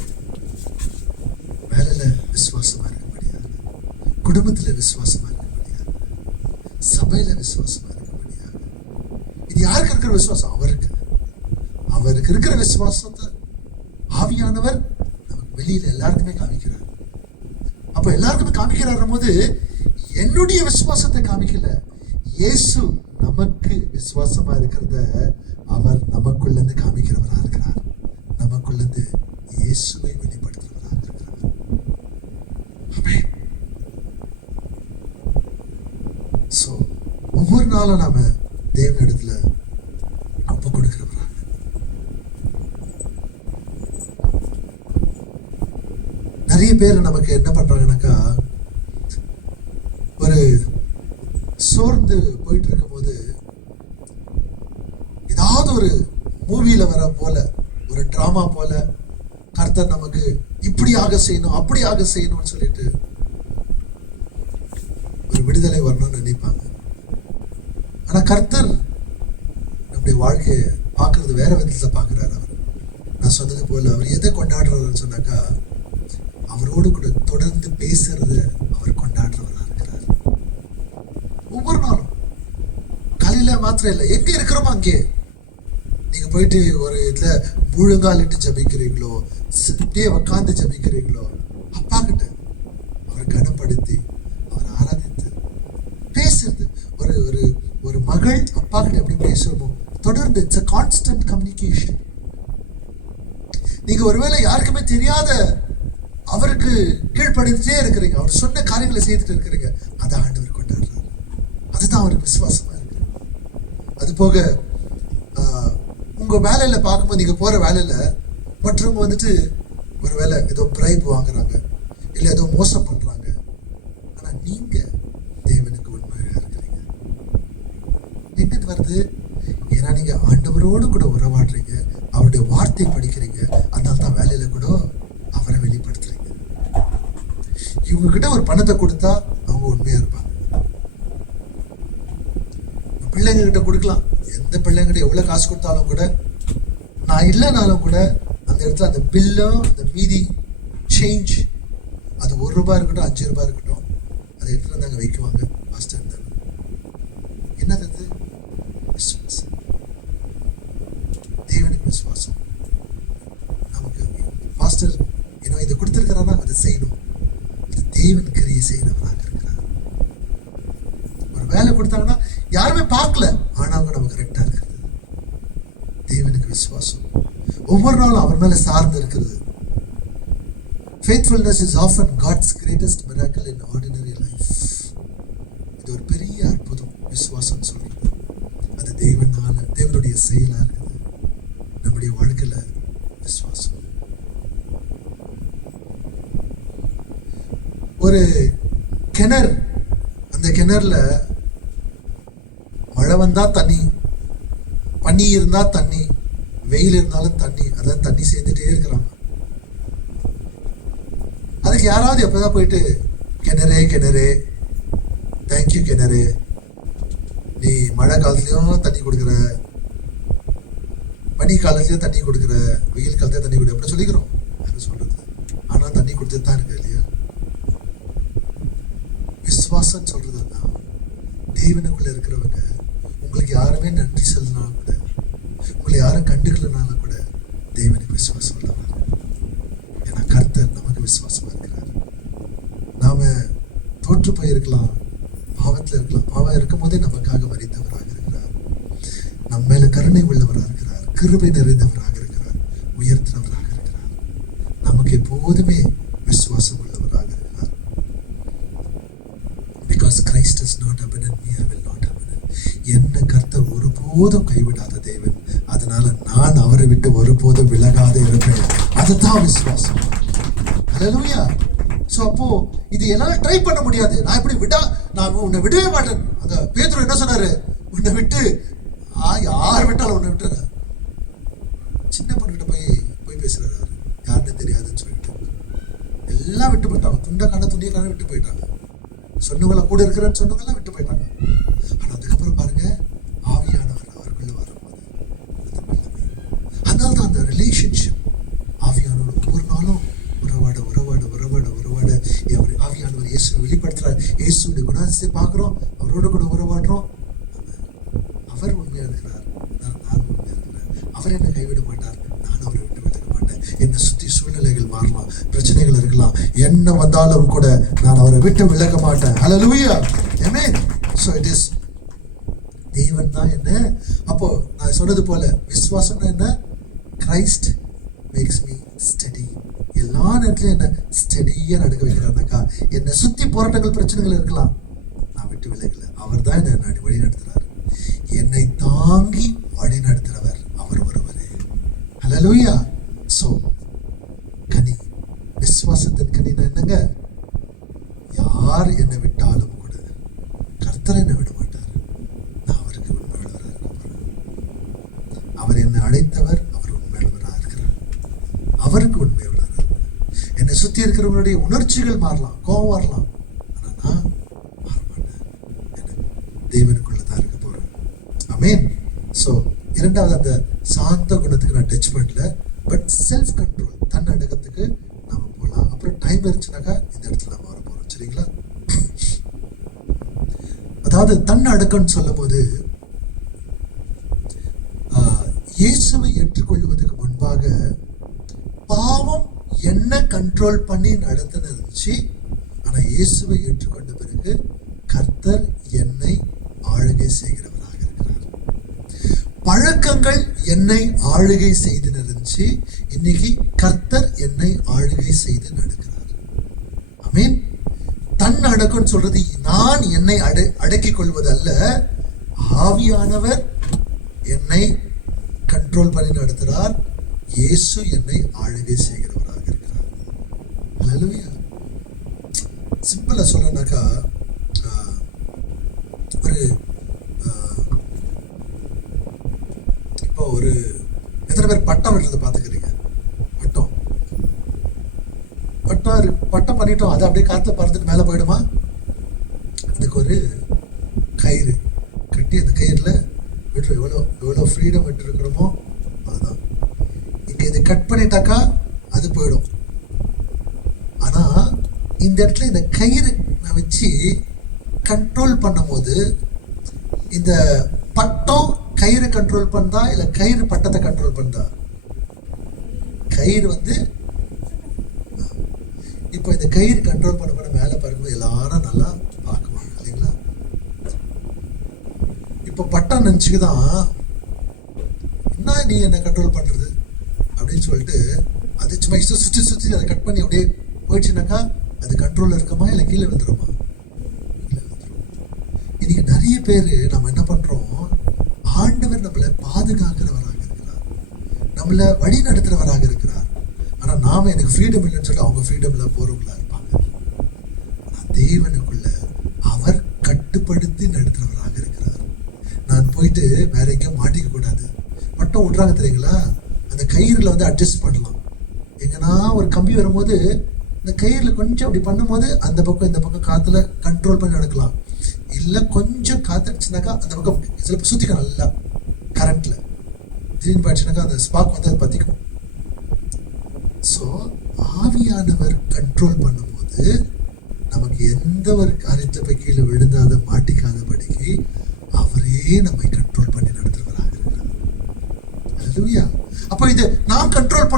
வேலையில விசுவாசமா இருக்க முடியாது, குடும்பத்துல விசுவாசமா இருக்க முடியாது, சபையில விசுவாசமா இருக்க முடியாது. இது யாருக்கு இருக்கிற விசுவாசம்? அவருக்கு இருக்கிற விசுவாசத்தை ஆவியானவர் நமக்கு வெளியில எல்லாருக்குமே காமிக்கிறார். அப்ப எல்லாருக்குமே காமிக்கிறார் போது என்னுடைய விசுவாசத்தை காமிக்கல, இயேசு நமக்கு விசுவாசமா இருக்கிறத அவர் நமக்குள்ள இருந்து காமிக்கிறவரா இருக்கிறார். நமக்குள்ள இருந்து இயேசுவை வெளிப்படுத்துறவராக இருக்கிறார். ஆமென். சோ ஒவ்வொரு நாளும் நாம தேவனிடத்துல ஒப்பு கொடுக்கிறவராக. நிறைய பேர் நமக்கு என்ன பண்றாங்கன்னாக்கா, ஒரு சோர்ந்து போயிட்டு இருக்கும் போது ஏதாவது ஒரு மூவில வர போல, ஒரு டிராமா போல, கர்த்தர் நமக்கு இப்படியாக செய்யணும் அப்படியாக செய்யணும்னு சொல்லிட்டு ஒரு விடுதலை வரணும்னு நினைப்பாங்க. ஆனா கர்த்தர் நம்முடைய வாழ்க்கையை பார்க்கறது வேற விதத்துல பார்க்கிறார். அவர், நான் சொன்னது போல, அவர் எதை கொண்டாடுறாருன்னு சொன்னாக்கா, அவரோடு கூட தொடர்ந்து பேசுறத அவர் கொண்டாடுறவரா இருக்கிறார். ஒவ்வொரு நாளும் காலையில மாத்திரம் இல்லை, எங்க இருக்கிறோமோ அங்கே நீங்க போயிட்டு ஒரு இதுல முழுங்காலிட்டு ஜபிக்கிறீங்களோ, அப்படியே உட்காந்து ஜபிக்கிறீங்களோ, அப்பா கிட்ட அவரை கனப்படுத்தி அவரை ஆராதித்து பேசுறது. ஒரு ஒரு ஒரு மகள் அப்பா கிட்ட எப்படி பேசுறோமோ தொடர்ந்து, இட்ஸ் a constant communication. நீங்க ஒருவேளை யாருக்குமே தெரியாத அவருக்கு கீழ்ப்படுத்திட்டே இருக்கிறீங்க, அவர் சொன்ன காரியங்களை செய்துட்டு இருக்கிறீங்க, அதை ஆண்டவர் கொண்டாடுறாரு. அதுதான் அவருக்கு விசுவாசமா இருக்கு. அது போக உங்க வேலையில பார்க்கும்போது, நீங்க போற வேலையில மற்றவங்க வந்துட்டு ஒரு வேலை ஏதோ பிரைப் வாங்குறாங்க, இல்ல ஏதோ மோசம் பண்றாங்க, ஆனா நீங்க தேவனுக்கு உண்மையா இருக்கிறீங்க. எங்க வருது? ஏன்னா நீங்க ஆண்டவரோடு கூட உறவாடுறீங்க, அவருடைய வார்த்தை படிக்கிறீங்க, அதனால தான் வேலையில கூட அவரை வெளிப்படுத்துறீங்க. இவங்க கிட்ட ஒரு பணத்தை கொடுத்தா அவங்க உண்மையா இருப்பாங்க. பிள்ளைங்க கிட்ட கொடுக்கலாம், எந்த பிள்ளைங்க கிட்ட எவ்வளவு காசு கொடுத்தாலும் கூட, நான் இல்லைனாலும் கூட அந்த இடத்துல அந்த பில்லோ அந்த மீதி சேஞ்ச், அது ₹1 இருக்கட்டும், ₹5 இருக்கட்டும், அதை எடுத்துட்டு வந்து அங்க வைக்குவாங்க. மாஸ்டர் என்னது? விசுவாசம், தேவனுக்கு விசுவாசம். நமக்கு மாஸ்டர் என்ன இதை கொடுத்திருக்கிறாரா, அதை செய்யணும். தேவன் கிரியை செய்தவராக இருக்கிறார். ஒரு வேலை கொடுத்தாங்கன்னா யாருமே பார்க்கல, ஆனா அவங்க நம்ம கரெக்டா இருக்கிறது. தேவனுக்கு விசுவாசம் ஒவ்வொரு நாளும் அவர் மேல சார்ந்து இருக்கிறது. Faithfulness is often God's greatest miracle in ordinary life. இது ஒரு பெரிய அற்புதம். விசுவாசம் சொல்றது அது தேவனுடைய செயலா இருக்குது நம்முடைய வாழ்க்கையில. விசுவாசம் ஒரு கிணறு, அந்த கிணறுல மழை வந்தா தண்ணி, பனி இருந்தா தண்ணி, வெயில் இருந்தாலும் தண்ணி, அதான் தண்ணி சேர்ந்துட்டே இருக்கிறாங்க. அதுக்கு யாராவது எப்பதான் போயிட்டு கிணறே கிணறே, தேங்க்யூ கிணறு, நீ மழை காலத்துலயும் தண்ணி கொடுக்குற, பனி காலத்துலயும் தண்ணி கொடுக்குற, வெயில் காலத்துல தண்ணி கொடுக்குற, எப்படி சொல்லிக்கிறோம்? அது சொல்றது. ஆனா தண்ணி கொடுத்துட்டு தான் இருக்கு இல்லையா? விசுவாசம் சொல்றது தான். தேவனுக்குள்ள இருக்கிறவங்க உங்களுக்கு யாருமே நன்றி சொல்லனாலும் கூட, உங்களை யாரும் கண்டுக்கலனாலும் கூட தேவனுக்கு விசுவாசம் உள்ளவர். ஏன்னா கர்த்தர் நமக்கு விசுவாசமா இருக்கிறார். நாம தோற்று போயிருக்கலாம், பாவத்துல இருக்கலாம், பாவம் இருக்கும் போதே நமக்காக மரித்தவராக இருக்கிறார். நம்ம மேல கருணை உள்ளவராக இருக்கிறார், கிருபை நிறைந்தவராக இருக்கிறார், உயர்த்தினவராக இருக்கிறார். நமக்கு எப்போதுமே விசுவாசம் உள்ளவராக இருக்கிறார். Because Christ has not abandoned me, I will not விட்டு ஒருபோதும் விலகாத இருப்பேன். அதுதான் விசுவாசம். ஹல்லேலூயா. சோ அப்போ இது என்னால ட்ரை பண்ண முடியாது. நான் உன்னை விடவே மாட்டேன். அங்க பேதுரு என்ன சொன்னாரு? உன்னை விட்டு யார் விட்டாலும் உன்னை விட்டு. சின்ன பொண்ணுகிட்ட போய் பேசுறாரு. யாருன்னு தெரியாதுன்னு சொல்லிட்டு எல்லாம் விட்டு போயிட்டாங்க. துண்டிய காண விட்டு போயிட்டாங்க. சொன்னவங்கள கூட இருக்கிறேன்னு சொன்னவங்களாம் விட்டு போயிட்டாங்க. ஆனா அதுக்கப்புறம் பாருங்க, ஆவியானவர் அவருக்குள்ள வரும்போது அதனால தான் அந்த ரிலேஷன்ஷிப் ஆவியானவர் ஒவ்வொரு நாளும் உறவாட ஆவியானவர் இயேசுவை வெளிப்படுத்துறார். இயேசுடைய குணாதிசயத்தை பார்க்கிறோம், அவரோட கூட உறவாடுறோம். அவர் உண்மையா இருக்கிறார், நான் உண்மையா இருக்கிறேன். அவர் என்னை கைவிட மாட்டார், நான் அவரை விட்டு விலக மாட்டேன். என்னை சுத்தி சூழ்நிலைகள் மாறலாம், பிரச்சனைகள் இருக்கலாம், என்ன வந்தாலும் கூட நான் அவரை விட்டு விலக மாட்டேன். ஹல்லேலூயா, ஆமென். சோ இட் இஸ் தேவன் தான் என்ன. அப்போ நான் சொன்னது போல விசுவாசம்னா என்ன? Christ makes me study. எல்லா நேரத்திலும் என்ன ஸ்டடியா நடக்க வைக்கிறாருனாக்கா, என்னை சுத்தி போராட்டங்கள் பிரச்சனைகள் இருக்கலாம், நான் விட்டு விலகல. அவர் தான் என்னை வழி நடத்துறாரு. என்னை தாங்கி வழி நடத்துறவர் அவர் ஒருவரே. ஹல்லேலூயா. சோ கனி, விசுவாசத்தின் கனினா என்னங்க? யார் என்னை விட்டாலும் கூட கர்த்தர் என்னை விட மாட்டார். நான் அவருக்கு உண்மையுள்ளவராக இருக்கிறேன். அவர் என்னை அழைத்தவர், அவர் உண்மையுள்ளவராக இருக்கிறார். அவருக்கு உண்மையுள்ளவராக. என்னை சுத்தி இருக்கிறவங்களுடைய உணர்ச்சிகள் மாறலாம், கோபம் வரலாம், ஆனா நான் மாற மாட்டேன். தேவனுக்குள்ளதான் இருக்க போறேன். ஆமென். சோ இரண்டாவது, அந்த சாந்த குணத்துக்கு நான் டச் பண்ணல, பட் செல்ஃப் கண்ட்ரோல், தன்னடக்கத்துக்கு நாம போகலாம். அப்புறம் டைம் இருந்துச்சுனாக்கா இந்த இடத்துல நாம வர போறோம். சரிங்களா? அதாவது தன்னடக்கம்னு சொல்லும் போது, இயேசுவை ஏற்றுக்கொள்வதற்கு முன்பாக பாவம் என்ன கண்ட்ரோல் பண்ணி நடத்தின இருந்துச்சு. ஆனா இயேசுவை ஏற்றுக்கொண்ட பிறகு கர்த்தர் என்னை ஆளுகை செய்கிறவராக இருக்கிறார். பழக்கங்கள் என்னை ஆளுகை செய்து இருந்துச்சு, இன்னைக்கு கர்த்தர் என்னை ஆளுகை செய்து நடக்கிறார். ஆமென். தன் அடக்கம் சொல்றது நான் என்னை அடக்கிக் கொள்வது அல்ல, ஆவியானவர் என்னை கண்ட்ரோல் பண்ணி நடத்துறார். இயேசு என்னை ஆளுகை செய்கிறவராக இருக்கிறார். ஹல்லேலூயா. சிம்பிளா சொல்லனாக்கா, ஒரு எத்தனை பேர் பட்டம் விடுறதை பார்த்துக்கிறீங்க? பட்டம் பண்ணிட்டோம், அதை அப்படியே காத்துல பறந்துட்டு மேலே போயிடுமா? அதுக்கு ஒரு கயிறு கட்டி அந்த கயிறுல விட்டு எவ்வளோ ஃப்ரீடம் விட்டு இருக்கிறோமோ அதுதான். இங்க இதை கட் பண்ணிட்டாக்கா அது போயிடும். ஆனா இந்த இடத்துல இந்த கயிறு நான் வச்சு கண்ட்ரோல் பண்ணும் போது, இந்த பட்டம் கயிறு கண்ட்ரோல் பண்ணா இல்ல கயிறு பட்டத்தை கண்ட்ரோல் பண்ணா? கயிறு இப்போ இந்த கயிறு கண்ட்ரோல் பண்ண மேல பாருங்க, எல்லாரும் நல்லா பார்க்குவாங்க இல்லைங்களா? இப்போ பட்டம் நினைச்சுக்குதான் என்ன நீ என்ன கண்ட்ரோல் பண்றது அப்படின்னு சொல்லிட்டு அது சும்மா சுத்தி அதை கட் பண்ணி அப்படியே போயிடுச்சுனாக்கா அது கண்ட்ரோல் இருக்குமா இல்லை கீழே விழுந்துருமா? இன்னைக்கு நிறைய பேர் நம்ம என்ன பண்றோம், ஆண்டவர் நம்மளை பாதுகாக்கிறவராக இருக்கிறார், நம்மளை வழி நடத்துறவராக இருக்கிறார். ஆனா நாம எனக்கு ஃப்ரீடம் இல்லைன்னு சொல்லி அவங்க ஃப்ரீடம்ல போறவங்களா இருப்பாங்க. ஆனா தேவனுக்குள்ள அவர் கட்டுப்படுத்தி நடத்துறவராக இருக்கிறார். நான் போயிட்டு வேற எங்கேயும் மாட்டிக்க கூடாது. பட்டம் விடுறாங்க தெரியுங்களா, அந்த கயிறுல அட்ஜஸ்ட் பண்ணலாம். எங்கன்னா ஒரு கம்பி வரும்போது இந்த கயிறுல கொஞ்சம் அப்படி பண்ணும்போது அந்த பக்கம் இந்த பக்கம் காத்துல கண்ட்ரோல் பண்ணி நடக்கலாம். இல்ல கொஞ்சம் காத்துச்சுனாக்கா அந்த பக்கம் சில சுத்திக்கும் நல்லா கரண்ட்ல திடீர்னு போயிடுச்சுனாக்கா அந்த ஸ்பார்க் அது பத்திக்கும். ஸோ ஆவியானவர் கண்ட்ரோல் பண்ணும்போது நமக்கு எந்த ஒரு காரியத்தை போய் கீழே விழுந்தாத மாட்டிக்காதபடிக்கு அவரே நம்மை கண்ட்ரோல் பண்ணி நடத்துறவராக இருக்கிறார். அல்லேலூயா. அப்போ இது நான் கண்ட்ரோல்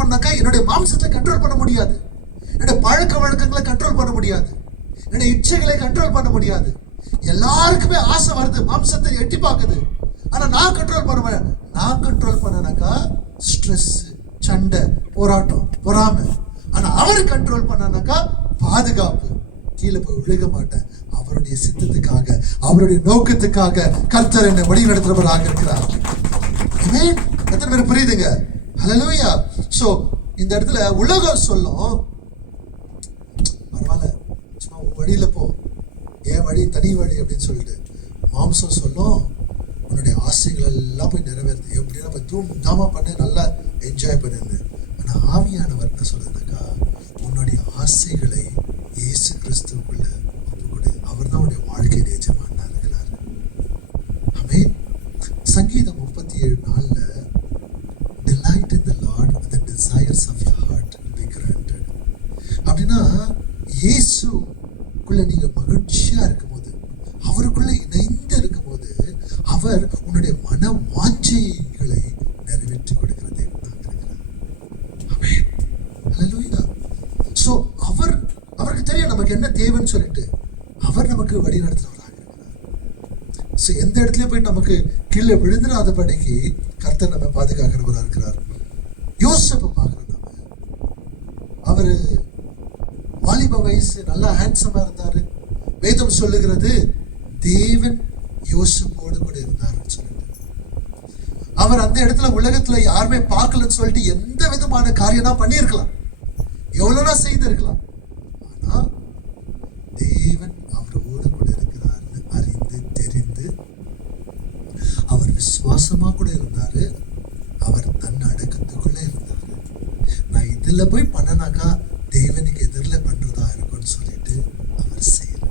பண்ணாக்கா என்னுடைய மாம்சத்தை கண்ட்ரோல் பண்ண முடியாது, என்னுடைய பழக்க வழக்கங்களை கண்ட்ரோல் பண்ண முடியாது, என்னுடைய இச்சைகளை கண்ட்ரோல் பண்ண முடியாது. எல்லாருக்குமே ஆசை வருது, மாம்சத்தை எட்டி பார்க்குது. ஆனா நான் கண்ட்ரோல் பண்ண முடியாது. நான் கண்ட்ரோல் பண்ணனாக்கா ஸ்ட்ரெஸ், சண்டை, போராட்டம், பொறாமை. ஆனா அவர் கண்ட்ரோல் பண்ணனாக்கா பாதுகாப்பு, கீழே போய் விழுக மாட்டேன். அவருடைய சித்தத்துக்காக, அவருடைய நோக்கத்துக்காக கர்த்தர் என்னை வழி நடத்துறவராக இருக்கிறார். எத்தனை பேர் புரியுதுங்க? ஹல்லேலூயா. சோ இந்த இடத்துல உலகம் சொல்லும், பரவாயில்ல சும்மா வழியில போ, என் வழி தனி வழி அப்படின்னு சொல்லிட்டு. மாம்சம் சொல்லும், உன்னுடைய ஆசைகள் எல்லாம் போய் நிறைவேறுது, எப்படின்னா போய் தூண்டாம பண்ண, நல்லா என்ஜாய் பண்ணுன்னு. ஆனா ஆவியானவர் என்ன சொல்றதுனாக்கா, உன்னுடைய ஆசைகளை இயேசு கிறிஸ்துவுக்குள்ள ஒப்புக்கொடு. அவர் தான் உன்னுடைய வாழ்க்கையின் எஜமானா இருக்கிறார். ஆமென். சங்கீதம் 37:4 delight in the Lord and the desires of your heart will be granted. அப்படின்னா இயேசுக்குள்ள நீங்க மகிழ்ச்சியா இருக்கும்போது, அவருக்குள்ள இணைந்து இருக்கும்போது, அவர் உன்னுடைய மன வாஞ்சைகளை நிறைவேற்றி கொடுக்கிற தேவனாக இருக்கிறார். ஆமென். ஹல்லேலூயா. சோ அவருக்கு தெரியும் நமக்கு என்ன தேவைன்னு சொல்லிட்டு அவர் நமக்கு வழி நடத்துறவராக இருக்கிறார். சோ எந்த இடத்துலயும் போய் நமக்கு கீழே விழுந்துடாதபடிக்கு கர்த்தர் நம்ம பாதுகாக்கிறவராக இருக்கிறார். யோசேப்பை பார்க்கிறோம் நம்ம. அவரு வாலிப வயசு, நல்லா ஹேண்ட்ஸமா இருந்தாரு. வேதம் சொல்லுகிறது தேவன் யோசேப்போடு கூட இருந்தாருன்னு சொல்லிட்டு. அவர் அந்த இடத்துல உலகத்துல யாருமே பார்க்கலன்னு சொல்லிட்டு எந்த விதமான காரியம் தான் பண்ணியிருக்கலாம், எவ்வளவுனா செய்திருக்கலாம். ஆனா தேவன் அவரோடு கூட இருக்கிறார்னு அறிந்து தெரிந்து அவர் விசுவாசமா கூட இருந்தாரு. அவர் தன் அடக்கத்துக்குள்ள இருந்தாரு. நான் இதுல போய் பண்ணனாக்கா தேவனுக்கு எதிரில் பண்றதா இருக்கும்னு சொல்லிட்டு அவர் செய்யல.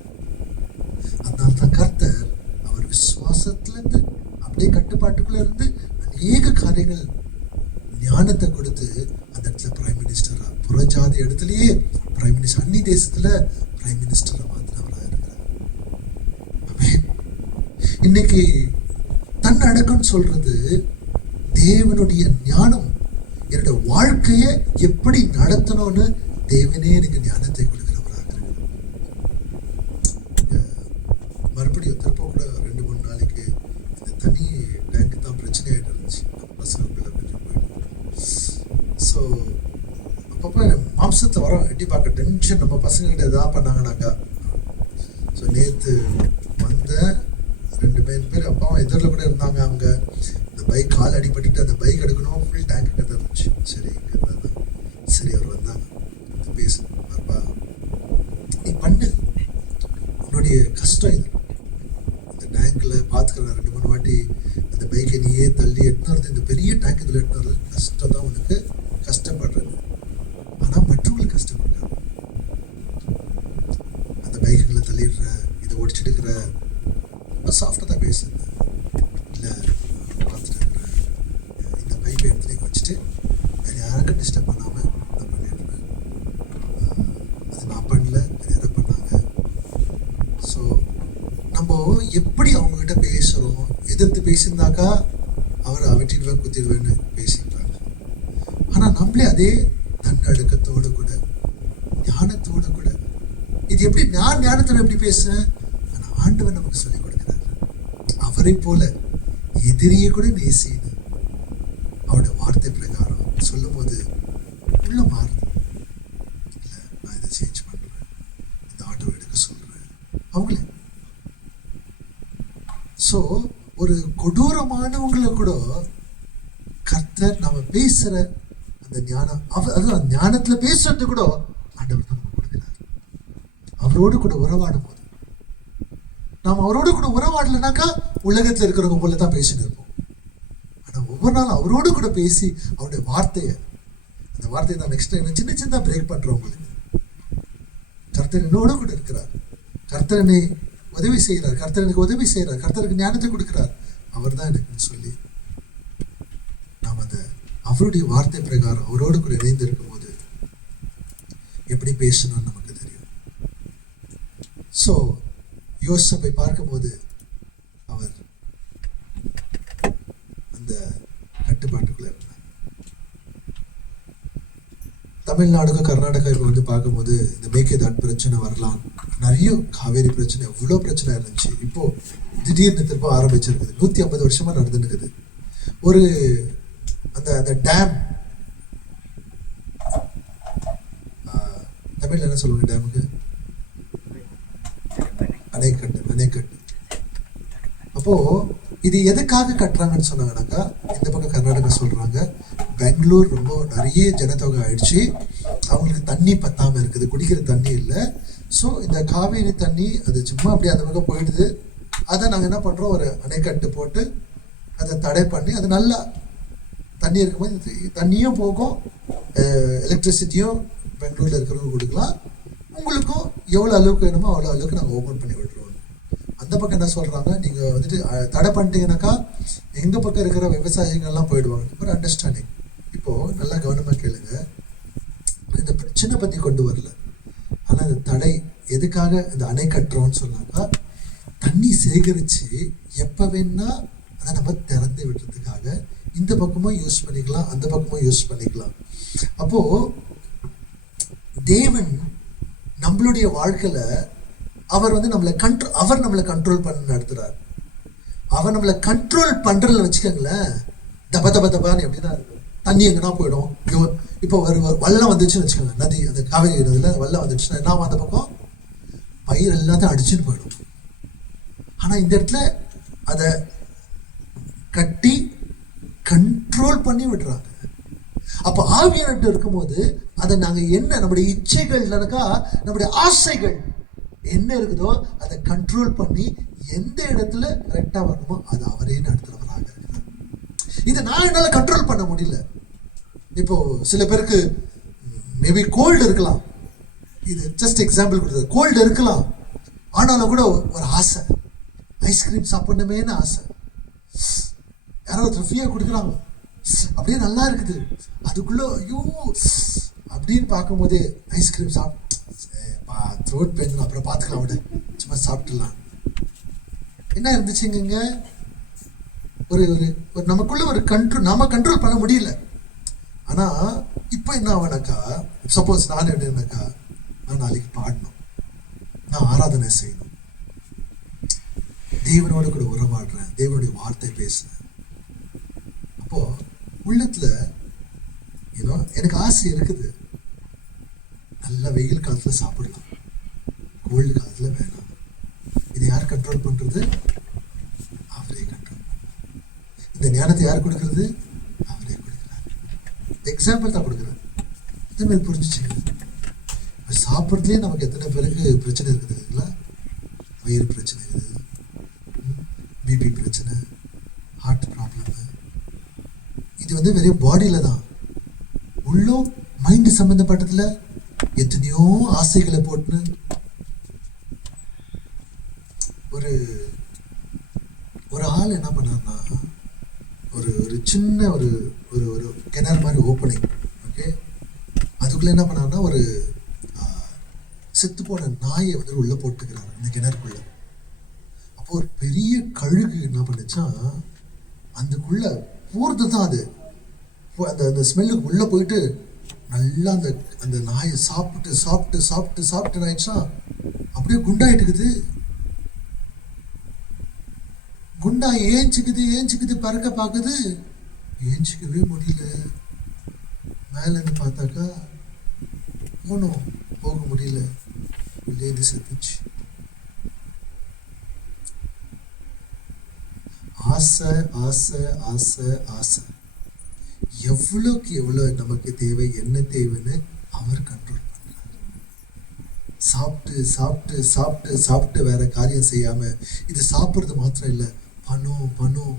அதனால்தான் கர்த்தர் அவர் விசுவாசத்துல இருந்து அப்படியே கட்டுப்பாட்டுக்குள்ள இருந்து அநேக காரியங்கள் ஞானத்தை கொடுத்து அந்த இடத்துல பிரைம் மினிஸ்டரா, புறஜாதி இடத்துலயே பிரைம் மினிஸ்டர், அந்நிய தேசத்துல பிரைம் மினிஸ்டரா மாத்தினவராக இருக்கிறார். ஆமென். இன்னைக்கு தன் அடக்கம் சொல்றது தேவனுடைய ஞானம். என்னுடைய வாழ்க்கையை எப்படி நடத்தணும்னு தேவனே எனக்கு ஞானத்தை கொடுக்கிறவராக இருக்கிறார். மறுபடியும் திருப்ப கூட 2-3 நாளைக்கு இந்த தண்ணி டேங்க் தான் பிரச்சனை ஆகிட்டு இருந்துச்சு. பசங்களுக்குள்ள கொஞ்சம் போயிட்டு. ஸோ அப்பப்போ மாம்சத்தில் வரோம், எட்டி பார்க்க டென்ஷன். நம்ம பசங்கள்கிட்ட எதாவது பண்ணாங்கனாக்கா. ஸோ நேற்று வந்த 2 பேர் அப்பாவும் எதிரில் கூட இருந்தாங்க. அவங்க இந்த பைக் கால் அடிபட்டுட்டு அந்த பைக் எடுக்கணும், ஃபுல் டேங்க் கிட்ட இருந்துச்சு. சரி இங்கே இருந்தாங்க. சரி அவர் வந்தாங்க, பேசு அப்பா, நீ பண்ணு, உன்னுடைய கஷ்டம் இது. இந்த டேங்க்ல பார்த்துக்கிற 2-3 வாட்டி அந்த பைக்கை நீயே தள்ளி எட்டுனது, இந்த பெரிய டேங்க் இதில் எட்டுனது கஷ்டம் தான் உனக்கு, கஷ்டப்படுறது. ஆனால் மற்றவங்களுக்கு கஷ்டப்படுறாங்க. அந்த பைக்குகளை தள்ளிடுற, இதை ஒடிச்சிட்டு இருக்கிற, சாஃப்டாக தான் பேசுங்க. இல்லை பார்த்துட்டு இருக்கிற இந்த பைப்பை எடுத்து வச்சுட்டு வேறு யாருக்கும் டிஸ்டர்ப் பண்ணாமல் நான் பண்ணிடுறேன். அது நான் பண்ணல, வேறு யாரும் பண்ணாங்க. ஸோ நம்ம எப்படி அவங்ககிட்ட பேசுகிறோம், எதிர்த்து பேசியிருந்தாக்கா அவரை வெட்டிடுவேன் குத்திடுவேன்னு பேசிக்கிறாங்க. ஆனால் நம்மளே அதே தன்னடக்கத்தோடு கூட ஞானத்தோடு கூட, இது எப்படி நான் ஞானத்தோடு எப்படி பேசுறேன், ஆனால் ஆண்டவர் நமக்கு சொல்லிக் கொடுக்கிறார். அவரை போல எதிரியை கூட நேசின்னு அவருடைய வார்த்தை பிரகாரம் சொல்லும் போது உள்ள மாறுது. இல்லை நான் இதை சேஞ்ச் பண்றேன், இந்த ஆட்டோ எடுக்க சொல்றேன் அவங்களே. ஸோ ஒரு கொடூரமானவங்களை கூட கர்த்தர் நம்ம பேசுற அந்த ஞானம், அதுதான் ஞானத்துல பேசுறது கூட ஆண்டவர் தான் நமக்கு கொடுக்கிறார். அவரோடு கூட உறவாடும் போது, நாம் அவரோடு கூட உறவாடலைனாக்கா உலகத்தில் இருக்கிறவங்க போல தான் பேசிட்டு இருப்போம். ஆனால் ஒவ்வொரு நாளும் அவரோடு கூட பேசி அவருடைய வார்த்தையை, அந்த வார்த்தையை தான் நெக்ஸ்ட் டைம் சின்ன சின்ன பிரேக் பண்றோம். உங்களுக்கு கர்த்தர் என்னோட கூட இருக்கிறார், கர்த்தர் என்னை உதவி செய்கிறார், கர்த்தர் எனக்கு உதவி செய்கிறார், கர்த்தருக்கு ஞானத்தை கொடுக்கிறார், அவர் தான் எனக்கு சொல்லி நாம் அந்த அவருடைய வார்த்தை பிரகாரம் அவரோடு கூட இணைந்து இருக்கும் போது எப்படி பேசணும்னு நமக்கு தெரியும். ஸோ யோசேப்பை பார்க்கும்போது அவர் அந்த கட்டுப்பாட்டுக்குள்ள இருந்தார். தமிழ்நாடுக்கும் கர்நாடகா இப்போ வந்து பார்க்கும்போது இந்த மேகேதாட் பிரச்சனை வரலாம், நிறைய காவேரி பிரச்சனை, எவ்வளோ பிரச்சனை இருந்துச்சு. இப்போ திடீர்னு திரும்ப ஆரம்பிச்சிருக்குது. 150 வருஷமா நடந்துருக்குது. ஒரு அந்த அந்த டேம், தமிழ்ல என்ன சொல்லுவாங்க டேமுக்கு? அணைக்கட்டு. அப்போ இது எதுக்காக கட்டுறாங்கன்னு சொன்னாங்கன்னாக்கா, இந்த பக்கம் கர்நாடகா சொல்கிறாங்க, பெங்களூர் ரொம்ப நிறைய ஜனத்தொகை ஆயிடுச்சு, அவங்களுக்கு தண்ணி பத்தாமல் இருக்குது, குடிக்கிற தண்ணி இல்லை. ஸோ இந்த காவேரி தண்ணி அது சும்மா அப்படியே அந்த பக்கம் போயிடுது. அதை நாங்கள் என்ன பண்ணுறோம், ஒரு அணைக்கட்டு போட்டு அதை தடை பண்ணி அது நல்லா தண்ணி இருக்கும்போது தண்ணியும் போகும், எலக்ட்ரிசிட்டியும் பெங்களூரில் இருக்கிறவங்க கொடுக்கலாம், உங்களுக்கும் எவ்வளோ அளவுக்கு வேணுமோ அவ்வளோ அளவுக்கு நாங்கள் ஓப்பன் பண்ணி விட்டுருவோம். அந்த பக்கம் என்ன சொல்கிறாங்க, நீங்கள் வந்துட்டு தடை பண்ணிட்டீங்கன்னாக்கா எங்கள் பக்கம் இருக்கிற விவசாயிகள்லாம் போயிடுவாங்க. ஒரு அண்டர்ஸ்டாண்டிங். இப்போது நல்லா கவனமாக கேளுங்க, இந்த பிரச்சனை பற்றி கொண்டு வரல, ஆனால் இந்த தடை எதுக்காக இந்த அணை கட்டுறோம்னு சொன்னாக்கா, தண்ணி சேகரித்து எப்போ வேணா அதை நம்ம திறந்து விடுறதுக்காக இந்த பக்கமும் யூஸ் பண்ணிக்கலாம், அந்த பக்கமும் யூஸ் பண்ணிக்கலாம். அப்போது தேவன் நம்மளுடைய வாழ்க்கையில அவர் வந்து நம்மளை கண்ட்ரோல் பண்ண நடத்துறார். அவர் நம்மளை கண்ட்ரோல் பண்றதுல வச்சுக்கோங்களேன், தப தப தபான்னு எப்படிதான் இருக்கும், தண்ணி எங்கன்னா போயிடும். இப்போ ஒரு வெள்ளம் வந்துச்சுன்னு வச்சுக்கோங்க, நதி அந்த காவேரி நதியில வெள்ளம் வந்துச்சுன்னா என்ன, அந்த பக்கம் பயிர் எல்லாத்தையும் அடிச்சுன்னு போயிடும். ஆனா இந்த இடத்துல அதை கட்டி கண்ட்ரோல் பண்ணி விடுறாங்க. அப்போ ஆவியானவர் இருக்கும்போது அதை நாங்கள் என்ன, நம்முடைய இச்சைகள் இல்லைனாக்கா நம்முடைய ஆசைகள் என்ன இருக்குதோ அதை கண்ட்ரோல் பண்ணி எந்த இடத்துல கரெக்டாக வரணுமோ அதை அவரே நடத்துறவராக இருக்கிறார். இதை நான் என்னால் கண்ட்ரோல் பண்ண முடியல. இப்போ சில பேருக்கு மேபி கோல்டு இருக்கலாம், இது ஜஸ்ட் எக்ஸாம்பிள் கொடுத்தது, கோல்டு இருக்கலாம், ஆனாலும் கூட ஒரு ஆசை, ஐஸ்கிரீம் சாப்பிடணுமேனு ஆசை. யாராவது ஃப்ரீயாக கொடுக்குறாங்க, அப்படியே நல்லா இருக்குது, அதுக்குள்ள ஐயோ அப்படின்னு பார்க்கும்போதே ஐஸ்கிரீம் த்ரோட் பெயின் அப்புறம் பார்த்துக்கலாம், விட சும்மா சாப்பிட்டுலாம். என்ன இருந்துச்சுங்க, ஒரு ஒரு நமக்குள்ள ஒரு நாம கண்ட்ரோல் பண்ண முடியல. ஆனா இப்போ என்ன ஆகுனாக்கா, சப்போஸ் நான் எப்படின்னாக்கா, நான் நாளைக்கு பாடணும், நான் ஆராதனை செய்யணும், தேவனோட கூட உறவாடுறேன், தேவனுடைய வார்த்தை பேசுறேன். அப்போ உள்ளத்துல எனக்கு ஆசை இருக்குது, நல்ல வெயில் காலத்துல சாப்பிடலாம், கோல்டு காலத்துல வேணாம். இது யார் கண்ட்ரோல் பண்றது? அவரே கண்ட்ரோல். இந்த ஞானத்தை யார் கொடுக்கறது? அவரே கொடுக்கிறார். எக்ஸாம்பிள் தான் கொடுக்குறேன், இதே மாதிரி புரிஞ்சுச்சுங்க. சாப்பிட்றதுலேயே நமக்கு எத்தனை பேருக்கு பிரச்சனை இருக்குது இல்லைங்களா? வயிறு பிரச்சனை இருக்குது, பிபி பிரச்சனை, ஹார்ட் ப்ராப்ளம். இது வந்து வெறும் பாடியில தான், உள்ளும் மைண்டு சம்பந்தப்பட்டதுல எத்தனையோ ஆசைகளை போட்டு ஒரு ஆள் என்ன பண்ணார்னா, ஒரு சின்ன ஒரு ஒரு கிணறு மாதிரி ஓப்பனிங், ஓகே, அதுக்குள்ள என்ன பண்ணார்னா ஒரு செத்து போன நாயை வந்து உள்ள போட்டுக்கிறாரு அந்த கிணறுக்குள்ள. அப்போ ஒரு பெரிய கழுகு என்ன பண்ணுச்சா, அதுக்குள்ள போறது தான் அது, அந்த ஸ்மெல்லுக்கு உள்ள போயிட்டு நல்லா அந்த நாயை சாப்பிட்டு சாப்பிட்டு சாப்பிட்டு சாப்பிட்டு ஆயிடுச்சா, அப்படியே குண்டாயிட்டுக்குது. குண்டா ஏஞ்சிக்குது பறக்க பார்க்குது, ஏஞ்சிக்கவே முடியல. மேல இருந்து பார்த்தாக்கா போக முடியல, உள்ளேந்து செத்துச்சு. ஆசை ஆசை ஆசை ஆசை, எவ்வளோக்கு எவ்வளோ நமக்கு தேவை, என்ன தேவைன்னு அவர் கண்ட்ரோல் பண்றார். சாப்பிட்டு சாப்பிட்டு சாப்பிட்டு சாப்பிட்டு வேற காரியம் செய்யாம, இது சாப்பிட்றது மாத்திரம் இல்லை,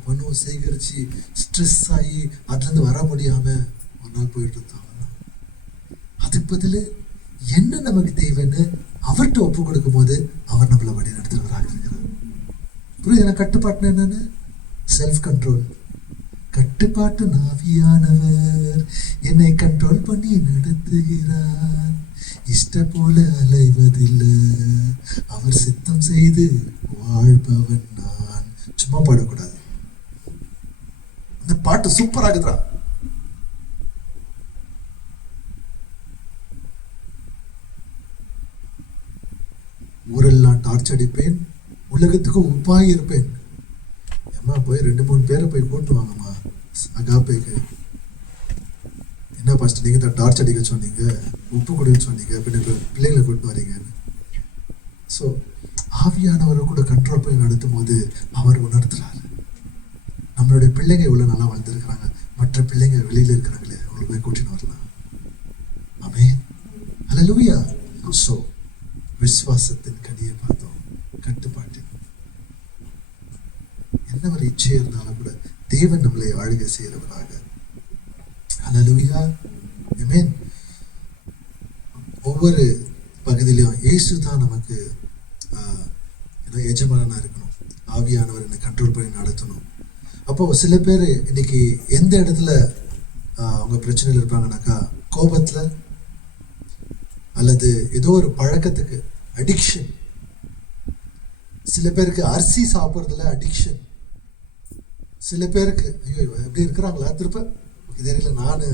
பணம் சேகரிச்சு ஸ்ட்ரெஸ் ஆகி அதுலேருந்து வர முடியாம ஒரு நாள் போயிட்டு இருந்தாங்க. அதுக்கு பதில் என்ன நமக்கு தேவைன்னு அவர்கிட்ட ஒப்பு கொடுக்கும் போது அவர் நம்மளை வழி நடத்துறவராக இருக்கிறார். புரியுது? கட்டுப்பாட்டுன்னு என்னன்னு, செல்ஃப் கண்ட்ரோல். கட்டுப்பாட்டு நாவியானவர் என்னை கண்ட்ரோல் பண்ணி நடத்துகிறார், இஷ்ட போல அலைவதில்லை, அவர் சித்தம் செய்து வாழ்பவன் நான். சும்மா பாடக்கூடாது, இந்த பாட்டு சூப்பர் ஆகுதுரா. ஊரெல்லாம் டார்ச் அடிப்பேன், உலகத்துக்கு உப்பாய் இருப்பேன். அம்மா போய் 2-3 பேரை போய் கூட்டு வாங்கம்மா அகாப்பேக்கு. என்ன ஃபர்ஸ்ட் நீங்கள் தான் டார்ச் அடிக்க சொன்னீங்க, உப்பு கொடுக்க சொன்னீங்க, பின்ன பிள்ளைங்களை கூட்டு வரீங்கன்னு. ஸோ ஆவியானவரை கூட கண்ட்ரோல் பண்ணி நடத்தும் போது அவர் உணர்த்துறாரு, நம்மளுடைய பிள்ளைங்க இவ்வளோ நல்லா வளர்ந்துருக்குறாங்க, வெளியில இருக்கிறாங்களே அவங்களை போய் கூட்டின்னு வரலாம். ஆமென். ஹல்லேலூயா. சோ விசுவாசத்தின் கனியை பார்த்தோம், கட்டுப்பாட்டு. என்ன ஒரு இச்சை இருந்தாலும் கூட தேவன் நம்மளை ஆளுகை செய்கிறவராக. ஹல்லேலூயா. ஆமென். ஒவ்வொரு பகுதியிலும் இயேசு தான் நமக்கு எஜமானனா இருக்கணும். ஆவியானவர் என்னை கண்ட்ரோல் பண்ணி நடத்தணும். அப்போ சில பேர் இன்னைக்கு எந்த இடத்துல அவங்க பிரச்சனையில் இருப்பாங்கன்னாக்கா, கோபத்துல அல்லது ஏதோ ஒரு பழக்கத்துக்கு அடிக்ஷன். சில பேருக்கு அரிசி சாப்பிட்றதுல அடிக்ஷன். சில பேருக்கு ஐயோ எப்படி இருக்கிறாங்களா திருப்ப தெரியல. நான்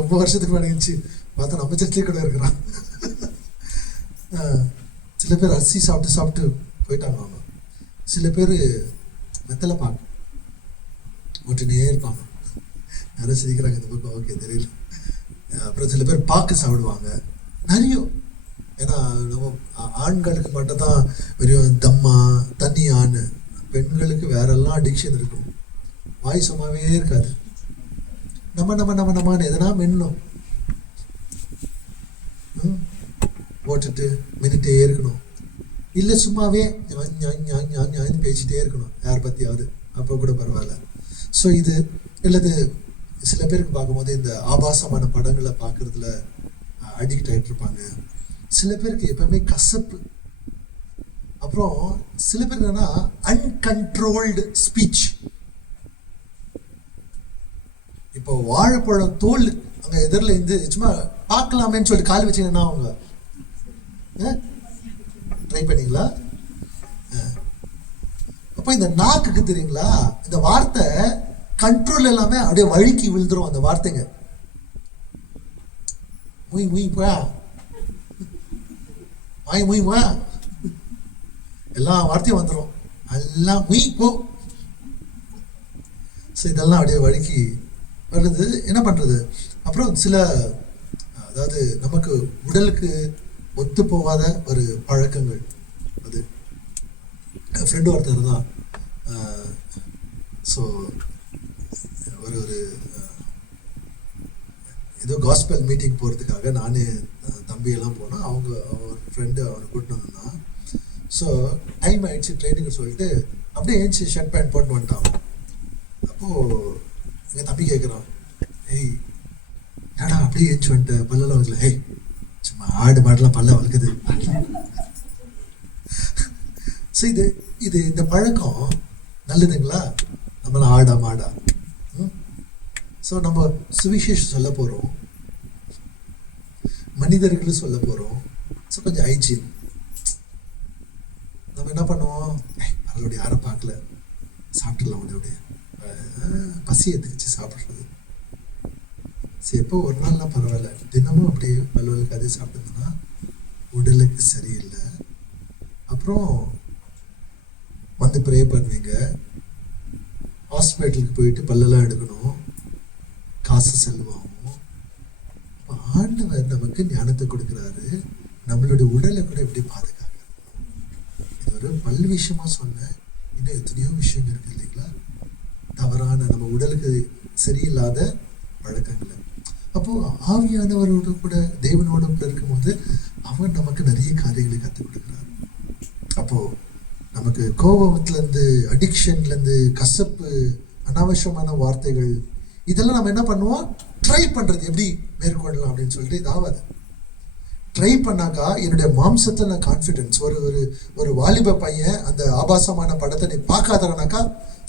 ரொம்ப வருஷத்துக்கு முன்னாடி பார்த்தா நம்ம சர்ச்சை கூட இருக்கிறான். சில பேர் அரிசி சாப்பிட்டு சாப்பிட்டு போயிட்டாங்க அவங்க. சில பேர் வெத்தலை பார்க்க ஒட்டுனே இருப்பாங்க. யாரும் சிரிக்கிறாங்க இந்த பக்கம், ஓகே தெரியல. அப்புறம் சில பேர் பாக்கு சாப்பிடுவாங்க நிறைய. ஏன்னா நம்ம ஆண்களுக்கு மட்டும்தான் வெறும் தம்மா தண்ணி ஆண், பெண்களுக்கு வேறெல்லாம் அடிக்ஷன் இருக்கும். வாய் சும்மாவே இருக்காது. நம்மன்னு எதனா மென்னும் போட்டுட்டு மினிட்டே இருக்கணும். இல்லை சும்மாவே பேசிட்டே இருக்கணும் யார் பற்றியாவது, அப்போ கூட பரவாயில்ல. ஸோ இது இல்லது சில பேருக்கு பார்க்கும்போது இந்த ஆபாசமான படங்களை பார்க்கறதுல அடிக்ட் ஆகிட்டு இருப்பாங்க. சில பேருக்கு எப்பவுமே கசப்பு. அப்புறம் சில பேர் என்னன்னா அன்கண்ட்ரோல்டு ஸ்பீச். இப்போ வாழைப்பழம் தோல் அங்க எதிரில் இருந்து சும்மா பார்க்கலாமேன்னு சொல்லிட்டு கால் வச்சீங்கன்னா அவங்க ட்ரை பண்ணீங்களா? அப்போ இந்த நாக்குக்கு தெரியுங்களா, இந்த வார்த்தை கண்ட்ரோல் எல்லாமே அப்படியே வழுக்கி விழுந்துரும். அந்த வார்த்தைங்க முய் முய் போயா மாய் முய் போயா எல்லா வார்த்தையும் வந்துடும். எல்லாம் முய் போ. ஸோ இதெல்லாம் அப்படியே வழுக்கி வருது. என்ன பண்றது? அப்புறம் சில அதாவது நமக்கு உடலுக்கு ஒத்து போகாத ஒரு பழக்கங்கள். அது ஃப்ரெண்டு ஒருத்தர் தான். ஸோ ஒரு ஏதோ காஸ்பல் மீட்டிங் போகிறதுக்காக நானே தம்பியெல்லாம் போனால் அவங்க ஒரு ஃப்ரெண்டு அவனை கூட்டிட்டு வந்தான். ஸோ டைம் ஆயிடுச்சு ட்ரெயினுக்கு சொல்லிட்டு அப்படியே ஏஞ்சி ஷர்ட் பேண்ட் போட்டு வந்துட்டான். அப்போது எங்கள் தம்பி கேட்குறான், ஏய் ஏடா அப்படியே ஏஞ்சி வந்துட்டேன், பல்லெல்லாம் வளர்க்கல. ஏய் சும்மா ஆடு மாடெல்லாம் பல்ல வளர்க்குது. ஸோ இது இந்த பழக்கம் நல்லதுங்களா? நம்மளாம் ஆடா மாடா. ஸோ நம்ம சுவிசேஷம் சொல்ல போகிறோம், மனிதர்களும் சொல்ல போகிறோம். ஸோ கொஞ்சம் ஹைஜீன். நம்ம என்ன பண்ணுவோம், அதோடைய யாரும் பார்க்கல சாப்பிட்டுடலாம், உடைய பசி எடுத்துக்கிச்சு சாப்பிட்றது. சரி எப்போ ஒரு நாள்லாம் பரவாயில்ல, தினமும் அப்படியே வலுவலுக்கு அதே சாப்பிட்டதுன்னா உடலுக்கு சரியில்லை. அப்புறம் வந்து ப்ரே பண்ணுவீங்க, ஹாஸ்பிட்டலுக்கு போயிட்டு பல்லெல்லாம் எடுக்கணும், காசு செலவாகும். ஆண்டவர் நமக்கு ஞானத்தை கொடுக்குறாரு, நம்மளுடைய உடலை கூட எப்படி பாதுகாக்க. இது ஒரு பல் விஷயமா சொன்னேன், இன்னும் எத்தனையோ விஷயம் இருக்கு இல்லைங்களா? தவறான நம்ம உடலுக்கு சரியில்லாத பழக்கங்களை. அப்போ ஆவியானவரோட கூட தேவனோட கூட இருக்கும்போது அவர் நமக்கு நிறைய காரியங்களை கற்றுக் கொடுக்குறாரு. அப்போ நமக்கு கோபத்துலேருந்து அடிக்ஷன்லேருந்து கசப்பு அனாவசியமான வார்த்தைகள் இதெல்லாம் நம்ம என்ன பண்ணுவோம், ட்ரை பண்ணுறது எப்படி மேற்கொள்ளலாம் அப்படின்னு சொல்லிட்டு இதாவது ட்ரை பண்ணாக்கா என்னுடைய மாம்சத்தில் நான் கான்ஃபிடென்ஸ். ஒரு வாலிப பையன் அந்த ஆபாசமான படத்தை நீ பார்க்காதனாக்கா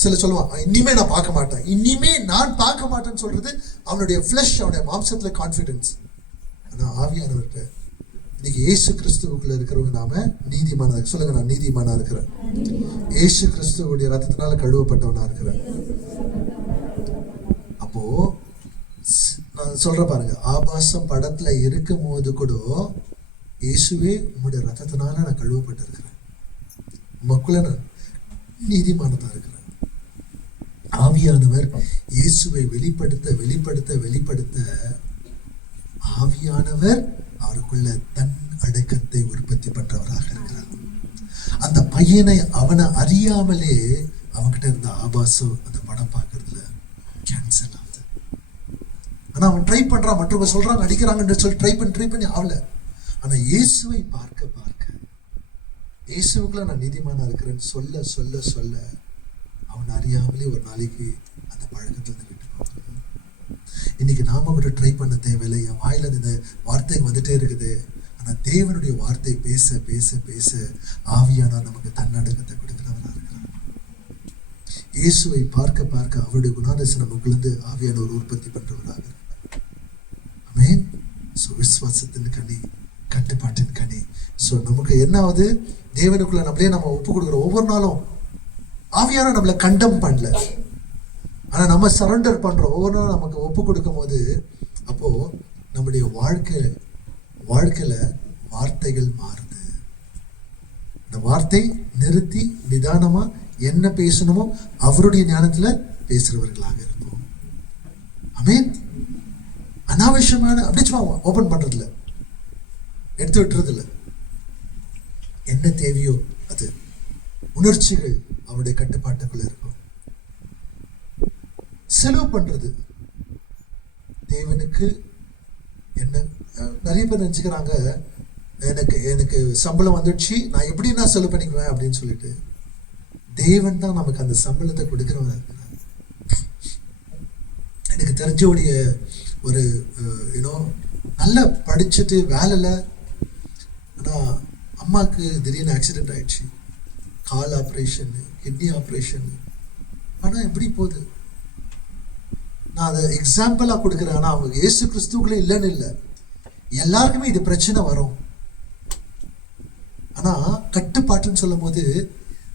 சில சொல்லுவான், இனிமே நான் பார்க்க மாட்டேன், இனிமே நான் பார்க்க மாட்டேன்னு சொல்றது அவனுடைய ஃப்ளஷ், அவனுடைய மாம்சத்துல கான்ஃபிடென்ஸ். ஆனால் ஆவியானவர்கிட்ட இன்னைக்கு இயேசு கிறிஸ்துவுக்குள்ள இருக்கிறவங்க நாம நீதிமானா. சொல்லுங்க, நான் நீதிமானா இருக்கிறேன், இயேசு கிறிஸ்துவுடைய ரத்தத்தினால கழுவப்பட்டவனா இருக்கிறேன். அப்போ நான் சொல்ற பாருங்க, ஆபாசம் படத்துல இருக்கும் போது கூட இயேசுவே உங்களுடைய ரத்தத்தினால நான் கழுவப்பட்டு இருக்கிறேன், உமக்குள்ள நான் நீதிமானதா இருக்கிறேன். ஆவியானவர் இயேசுவை வெளிப்படுத்த வெளிப்படுத்த வெளிப்படுத்த ஆவியானவர் அவருக்குள்ள தன் அடக்கத்தை உற்பத்தி பண்றவராக இருக்கிறார். அந்த பையனை அவனை அறியாமலே அவன்கிட்ட இருந்த ஆபாசம் அந்த படம் பார்க்கறதுல கேன்சல் ஆகுது. ஆனா அவன் ட்ரை பண்றான், மற்றவங்க சொல்றாங்க அடிக்கிறாங்கன்னு சொல்லி ட்ரை பண்ணி ஆகல. ஆனா இயேசுவை பார்க்க இயேசுக்குள்ள நான் நீதிமானா இருக்கிறேன்னு சொல்ல சொல்ல சொல்ல அவன் அறியாமலே ஒரு நாளைக்கு அந்த பழக்கத்துல இருந்து விட்டு போகிறான். இன்னைக்கு நாம கூட ட்ரை பண்ண தேவையில்லை. என் வாயில இந்த வார்த்தை வந்துட்டே இருக்குது. ஆனா தேவனுடைய வார்த்தை பேச பேச பேச ஆவியானவர் நமக்கு தன்னடக்கத்தை கொடுக்கிறவரா இருக்கிறார். இயேசுவை பார்க்க பார்க்க அவருடைய குணாதிசயம் நமக்குள்ளேருந்து ஆவியானவர் உற்பத்தி பண்றவராக இருக்கிறார். ஆமென். சோ விசுவாசத்தின் கனி, கட்டுப்பாட்டின் கனி. சோ நமக்கு என்ன ஆகுது, தேவனுக்குள்ள நம்ம ஒப்பு கொடுக்குறோம். ஒவ்வொரு நாளும் ஆவியான நம்மளை கண்டம் பண்ணல, ஆனா நம்ம சரண்டர் பண்றோம். ஒவ்வொரு நாளும் நமக்கு ஒப்பு கொடுக்கும் போது அப்போ நம்முடைய வாழ்க்கையில வார்த்தைகள் மாறுது. இந்த வார்த்தை நிறுத்தி நிதானமா என்ன பேசணுமோ அவருடைய ஞானத்துல பேசுறவர்களாக இருப்போம். ஆமென். அனாவசியமான அப்படி சும்மா ஓபன் பண்றது இல்ல, எடுத்து விட்டுறது இல்ல. என்ன தேவையோ அது, உணர்ச்சிகள் அவருடைய கட்டுப்பாட்டுக்குள்ள இருக்கும். செலவு பண்றது தேவனுக்கு என்ன, நிறைய பேர் நினைச்சுக்கிறாங்க எனக்கு சம்பளம் வந்துடுச்சு, நான் எப்படி நான் செலவு பண்ணிக்குவேன் அப்படின்னு சொல்லிட்டு. தேவன் தான் நமக்கு அந்த சம்பளத்தை கொடுக்கிறவங்க இருக்கிறார். எனக்கு தெரிஞ்சவுடைய ஒரு நல்லா படிச்சுட்டு வேலையில, ஆனா அம்மாவுக்கு திடீர்னு ஆக்சிடென்ட் ஆயிடுச்சு. கால் ஆப்ரேஷன், கிட்னி ஆப்ரேஷன். ஆனா எப்படி போகுது, நான் அதை எக்ஸாம்பிளா கொடுக்குறேன். ஆனா அவங்க இயேசு கிறிஸ்துவுக்குள்ள இல்லைன்னு இல்லை, எல்லாருக்குமே இது பிரச்சனை வரும். ஆனா கட்டுப்பாட்டுன்னு சொல்லும் போது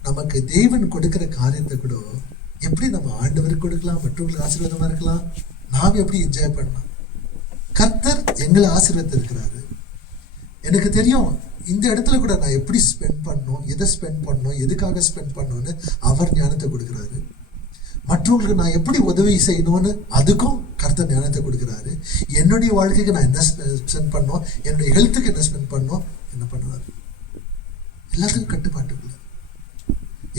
நமக்கு தேவன் கொடுக்கிற காரியத்தை கூட எப்படி நம்ம ஆண்டவருக்கு கொடுக்கலாம், மற்றவங்களுக்கு ஆசீர்வாதமா இருக்கலாம், நாம் எப்படி என்ஜாய் பண்ணலாம். கர்த்தர் எங்களை ஆசீர்வாதம் இருக்கிறாரு. எனக்கு தெரியும் இந்த இடத்துல கூட நான் எப்படி ஸ்பெண்ட் பண்ணணும், எதை ஸ்பெண்ட் பண்ணணும், எதுக்காக ஸ்பெண்ட் பண்ணணும்னு அவர் ஞானத்தை கொடுக்குறாரு. மற்றவங்களுக்கு நான் எப்படி உதவி செய்யணும்னு அதுக்கும் கர்த்தர் ஞானத்தை கொடுக்குறாரு. என்னுடைய வாழ்க்கைக்கு நான் என்ன ஸ்பெண்ட் பண்ணணும், என்னுடைய ஹெல்த்துக்கு என்ன ஸ்பெண்ட் பண்ணணும், என்ன பண்ணுவாரு. எல்லாத்துக்கும் கட்டுப்பாட்டுக்குள்ள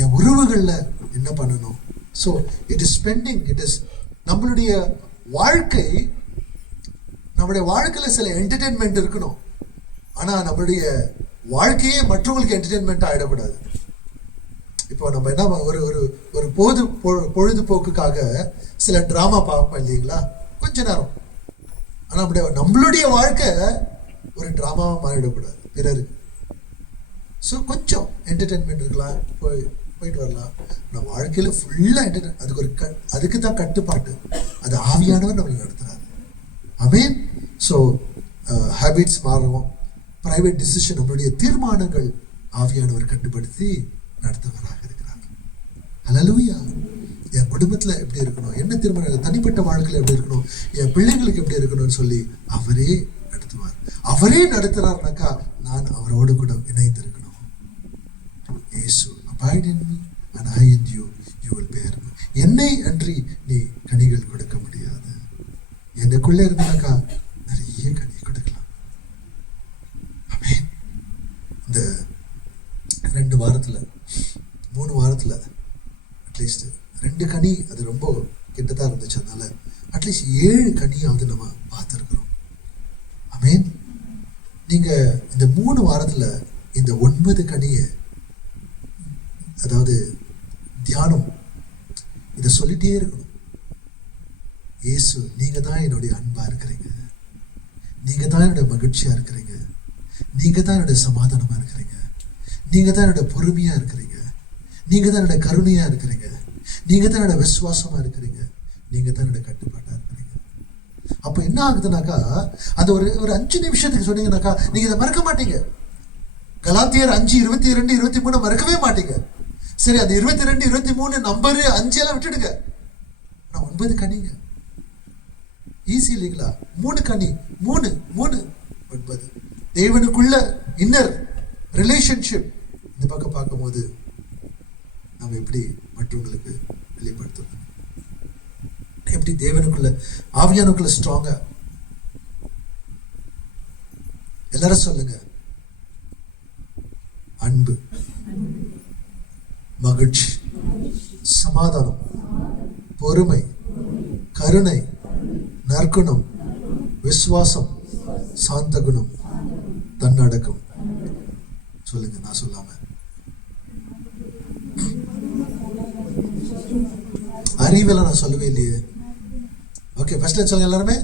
என் உறவுகள்ல என்ன பண்ணணும். So it is spending, it is நம்மளுடைய வாழ்க்கையில சில என்டர்டெயின்மெண்ட் இருக்கணும். ஆனா நம்மளுடைய வாழ்க்கையே மற்றவங்களுக்கு என்டர்டெயின்மெண்ட் ஆயிடக்கூடாது. இப்போ நம்ம என்ன ஒரு பொழுதுபோக்குக்காக சில டிராமா பார்ப்போம் இல்லைங்களா, கொஞ்ச நேரம். ஆனா நம்மளுடைய வாழ்க்கை ஒரு டிராமாவா மாறிடக்கூடாது பிறருக்கு. ஸோ கொஞ்சம் என்டர்டெயின்மெண்ட் இருக்கலாம், போயிட்டு வரலாம். நான் வாழ்க்கையில ஃபுல்லா என்டர்டெயின், அதுக்கு தான் கட்டுப்பாட்டு. அது ஆவியானவர் நம்மளை நடத்துறாரு. ஆமென். ஸோ ஹேபிட்ஸ் மாறும், பிரைவேட் டிசிஷன், நம்மளுடைய தீர்மானங்கள் ஆவியானவர் கட்டுப்படுத்தி நடத்துவராக இருக்கிறார். ஹல்லேலூயா. என் குடும்பத்துல எப்படி இருக்கணும், என்ன தீர்மானம், தனிப்பட்ட வாழ்க்கையில எப்படி இருக்கணும், என் பிள்ளைங்களுக்கு எப்படி இருக்கணும்னு சொல்லி அவரே நடத்துவார். அவரே நடத்துறாருனாக்கா நான் அவரோடு கூட இணைந்து இருக்கணும். இயேசு abide in me and I in you, you will bear me. என்னை அன்றி நீ கனிகள் கொடுக்க முடியாது. எனக்குள்ள இருந்தாக்கா நிறைய கனி கொடுக்கலாம். ஆமென். இந்த 2 வாரத்துல 3 வாரத்துல அட்லீஸ்ட் 2 கனி, அது ரொம்ப கிட்டதான் இருந்துச்சு. அதனால அட்லீஸ்ட் 7 கனியாவது நம்ம பார்த்துருக்கிறோம். ஆமென். நீங்க இந்த 3 வாரத்துல இந்த 9 கனியை, அதாவது தியானம், இதை சொல்லிட்டே இருக்கணும். இயேசு, நீங்க தான் என்னுடைய அன்பா இருக்கிறீங்க, நீங்க தான் என்னுடைய மகிழ்ச்சியா இருக்கிறீங்க, நீங்க தான் என்னுடைய சமாதானமா இருக்கிறீங்க, நீங்க தான் என்னுடைய பொறுமையா இருக்கிறீங்க, நீங்க தான் என்னுடைய கருணையா இருக்கிறீங்க, நீங்க தான் என்னோட விசுவாசமா இருக்கிறீங்க, நீங்க தான் என்னோட கட்டுப்பாட்டா இருக்கிறீங்க. அப்ப என்ன ஆகுதுனாக்கா, அது ஒரு 5 நிமிஷத்துக்கு சொன்னீங்கன்னாக்கா நீங்க இதை மறக்க மாட்டீங்க. கலாத்தியர் 5:22-23 மறக்கவே மாட்டீங்க. சரி, அது 22-23 நம்பரு 5 எல்லாம் விட்டுடுங்க. ஆனா 9 கனிங்க ஈஸி இல்லைங்களா? 3 கனி, 3 9. தேவனுக்குள்ள இன்னர் ரிலேஷன்ஷிப் இந்த பக்கம் பார்க்கும்போது நம்ம எப்படி மற்றவங்களுக்கு வெளிப்படுத்தணும், எப்படி தேவனுக்குள்ள ஆவியானுக்குள்ள ஸ்ட்ராங்கா. எல்லாரும் சொல்லுங்க, அன்பு, மகிழ்ச்சி, சமாதானம், பொறுமை, கருணை, நற்குணம், விசுவாசம், சாந்த குணம், தன்னடக்கம். சொல்லுங்க, நான் சொல்லாம. அறிவெல்லாம் நான் சொல்லவே இல்லையே. ஓகே, ஃபர்ஸ்ட் சொல்லுங்க எல்லாருமே.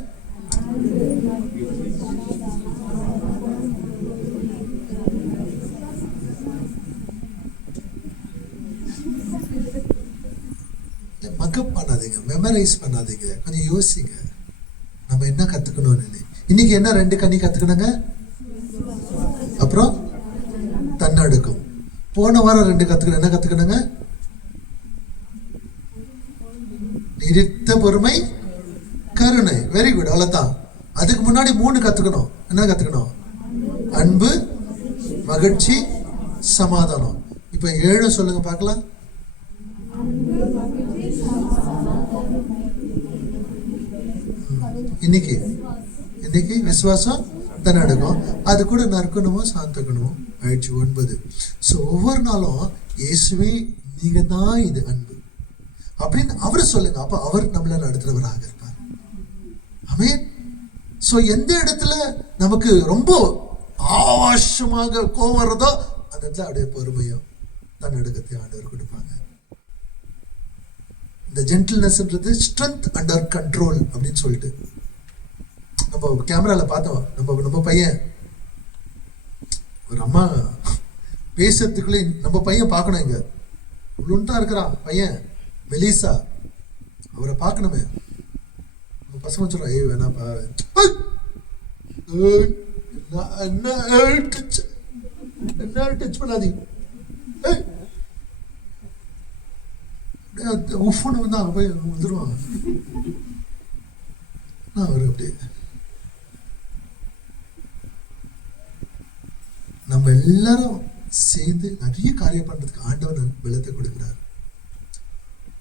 மக்கப் பண்ணாதீங்க, மெமரைஸ் பண்ணாதீங்க, கொஞ்சம் யோசிங்க. நம்ம என்ன கத்துக்கணும்? இன்னைக்கு என்ன 2 கனி கத்துக்கணுங்க? அப்புறம் தன்னடக்கம். போன வாரம் 2 கத்துக்கணும். என்ன கத்துக்கணுங்க? நீடித்த பொறுமை, கருணை. வெரி குட், அவ்வளவுதான். அதுக்கு முன்னாடி 3 கத்துக்கணும். என்ன கத்துக்கணும்? அன்பு, மகிழ்ச்சி, சமாதானம். இப்ப 7 சொல்லுங்க பார்க்கலாம். இன்னைக்கு விசுவாசம், தன்னடக்கம், அது கூட நற்குணமும் சாந்த குணமும் ஆயிடுச்சு 9. ஸோ ஒவ்வொரு நாளும் இயேசுவே நீங்க தான் இது அன்பு அப்படின்னு அவரு சொல்லுங்க. அப்ப அவர் நம்மள நடத்துறவராக இருப்பார். ஆமென். ஸோ எந்த இடத்துல நமக்கு ரொம்ப ஆவாசமாக கோவம் வர்றதோ அந்த இடத்துல அப்படியே பொறுமையும் தன்னடக்கத்தை ஆண்டவர் கொடுப்பாங்க. இந்த ஜென்டில்னஸ்ன்றது ஸ்ட்ரென்த் அண்டர் கண்ட்ரோல் அப்படின்னு சொல்லிட்டு நம்ம கேமரால பார்த்தோம். நம்ம பையன், ஒரு அம்மா பேசுறதுக்குள்ளே நம்ம பையன் பார்க்கணும். இங்க உள்ளுண்டா இருக்கிறான் பையன், மெலிசா, அவரை பார்க்கணுமே. பசங்க சொல்றோம், ஏய் வேணாப்பா, என்ன டச் பண்ணாதீங்க. உஃப்னு வந்து அங்கே போய் வந்துடுவாங்க. அவர் அப்படியே நம்ம எல்லாரும் சேர்ந்து நிறைய காரியம் பண்றதுக்கு ஆண்டவர் பலத்தை கொடுக்கிறார்.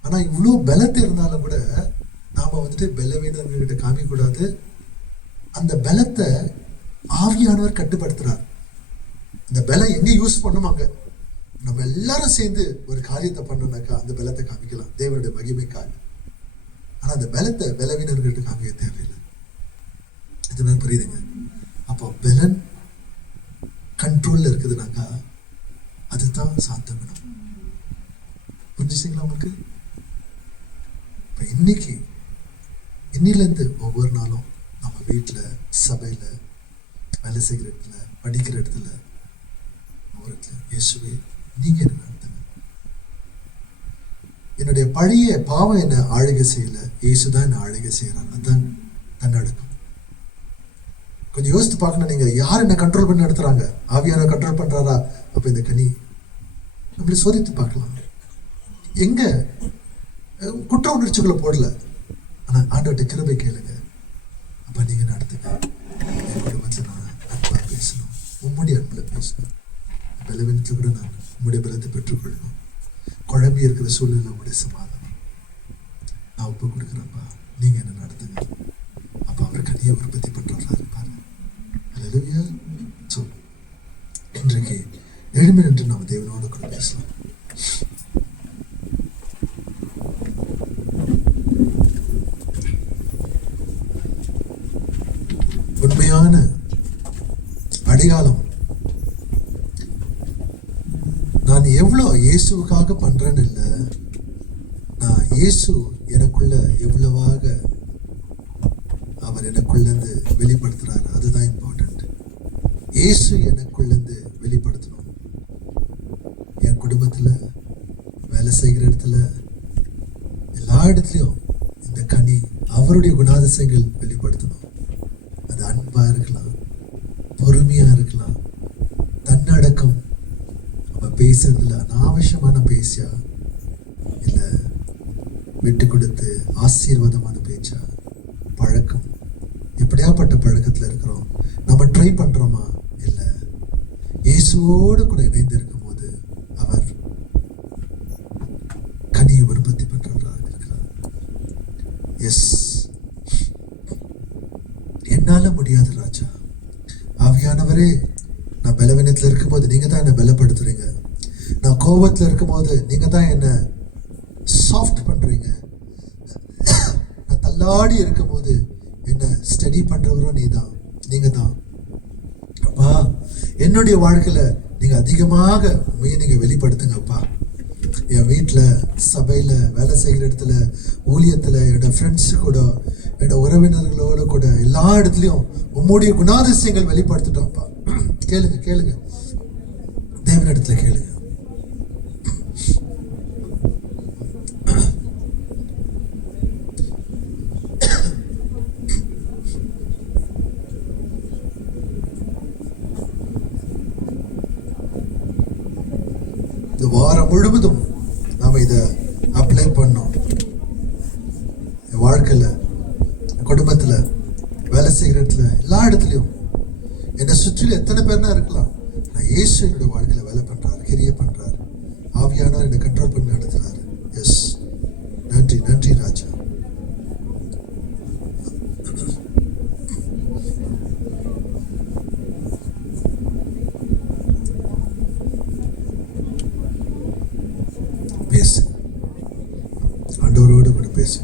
ஆனா இவ்வளவு பலத்தை இருந்தாலும் கூட நாம வந்துட்டு பலவீனர்கிட்ட காமிக்க கூடாது. அந்த பலத்தை ஆவியானவர் கட்டுப்படுத்துறார். அந்த பலம் எங்க யூஸ் பண்ணுவாங்க? நம்ம எல்லாரும் சேர்ந்து ஒரு காரியத்தை பண்ணோம்னாக்கா அந்த பலத்தை காமிக்கலாம் தேவனுடைய மகிமைக்காக. ஆனா அந்த பலத்தை பலவீனர்கிட்ட காமிக்க தேவையில்லை. இது புரியுதுங்க? அப்போ பலன் கண்ட்ரோல்ல இருக்குதுனாக்கா அதுதான் சாந்த குணம். புரிஞ்சுங்களா உங்களுக்கு? இப்ப இன்னிலேருந்து ஒவ்வொரு நாளும் நம்ம வீட்டுல, சபையில, வேலை செய்கிற இடத்துல, படிக்கிற இடத்துல, ஒவ்வொரு இடத்துல இயேசுவே நீங்க என்ன நடத்துங்க. என்னுடைய பழைய பாவம் என்ன ஆளுகை செய்யல, இயேசுதான் என்ன ஆளுகை செய்யறாங்க. அதுதான் தன்னடக்கம். கொஞ்சம் யோசித்து பார்க்கணும். நீங்க யார் என்ன கண்ட்ரோல் பண்ணி நடத்துறாங்க? ஆவியான கண்ட்ரோல் பண்றாரா? அப்ப இந்த கனி நம்மள சோதித்து பார்க்கலாம். எங்க குற்ற உணர்ச்சிகளை போடல, ஆனா ஆண்டவர்கிட்ட கிருபை கேளுங்க. அப்ப நீங்க நடத்துங்க. என் குடும்பத்துல நான் அன்பா பேசணும், உம்முடைய அன்புல பேசணும். பலவீனத்துல கூட நான் உம்முடைய பலத்தை பெற்றுக்கொள்ளணும். குழம்பி இருக்கிற சூழ்நிலை உங்களுடைய சமாதானம் நான் ஒப்பு கொடுக்குறேன்ப்பா, நீங்க என்ன நடத்துங்க. அப்ப அவர் கனியை உற்பத்தி பண்றவரா இருப்பாரு. அல்லேலூயா. சோ இன்றைக்கு எழும்பி நின்று நாம் தேவனோடு கூட பேசலாம். உண்மையான அடையாளம் நான் எவ்வளவு இயேசுவுக்காக பண்றேன்னு இல்லை, நான் இயேசு எனக்குள்ள எவ்வளவாக அவர் எனக்குள்ள இருந்து வெளிப்படுத்துறாரு, அதுதான் இம்பார்ட்டன்ட். இயேசு எனக்குள்ள இருந்து வெளிப்படுத்தணும். என் குடும்பத்துல, வேலை செய்கிற இடத்துல, எல்லா இடத்துலயும் இந்த கனி அவருடைய குணாதிசயங்கள் வெளிப்படுத்தணும். அது அன்பா இருக்கலாம், பொறுமையா இருக்கலாம், தன்னடக்கம், நம்ம பேசுறதுல அனாவசியமான பேச்சா இல்ல விட்டு கொடுத்து ஆசீர்வாதமான பேச்சா, பழக்கம், எப்படியாப்பட்ட பழக்கத்துல இருக்கிறோம், நம்ம ட்ரை பண்றோமா இல்ல இயேசுவோடு கூட இணைந்து இருக்கும் போது அவர் கனியை உற்பத்தி பண்றவராக இருக்கிறார். எஸ், என்னால முடியாது ராஜா, ஆவியானவரே நான் பலவீனத்துல இருக்கும் போது நீங்க தான் என்ன பலப்படுத்துறீங்க. நான் கோபத்துல இருக்கும் போது நீங்க தான் என்ன சாஃப்ட் பண்றீங்க. நான் தள்ளாடி இருக்கும் போது என்ன ரெடி பண்றவரும் நீங்க தான். அப்பா, என்னுடைய வாழ்க்கையில நீங்க அதிகமாக உண்மையை நீங்க வெளிப்படுத்துங்கப்பா. என் வீட்டில், சபையில், வேலை செய்கிற இடத்துல, ஊழியத்தில், என்னோட ஃப்ரெண்ட்ஸு கூட, என்னோட உறவினர்களோட கூட எல்லா இடத்துலையும் உம்முடைய குணாதிசயங்கள் வெளிப்படுத்திட்டோம்ப்பா. கேளுங்க தேவனிடத்துல கேளுங்க. இந்த வாரம் முழுவதும் நாம இதை அப்ளை பண்ணோம். என் வாழ்க்கையில், குடும்பத்தில், வேலை செய்கிற இடத்துல, எல்லா இடத்துலையும் என்னை சுற்றிலும் எத்தனை பேர்னா இருக்கலாம். நான் இயேசு என்னுடைய வாழ்க்கையில் வேலை பண்றாரு, கிரியை பண்றாரு, ஆவியானவர் என்னை கண்ட்ரோல் பண்ணி நடத்துறாரு. எஸ், நன்றி ராஜா. பேசு, ஆண்டவரோடு கூட பேசு.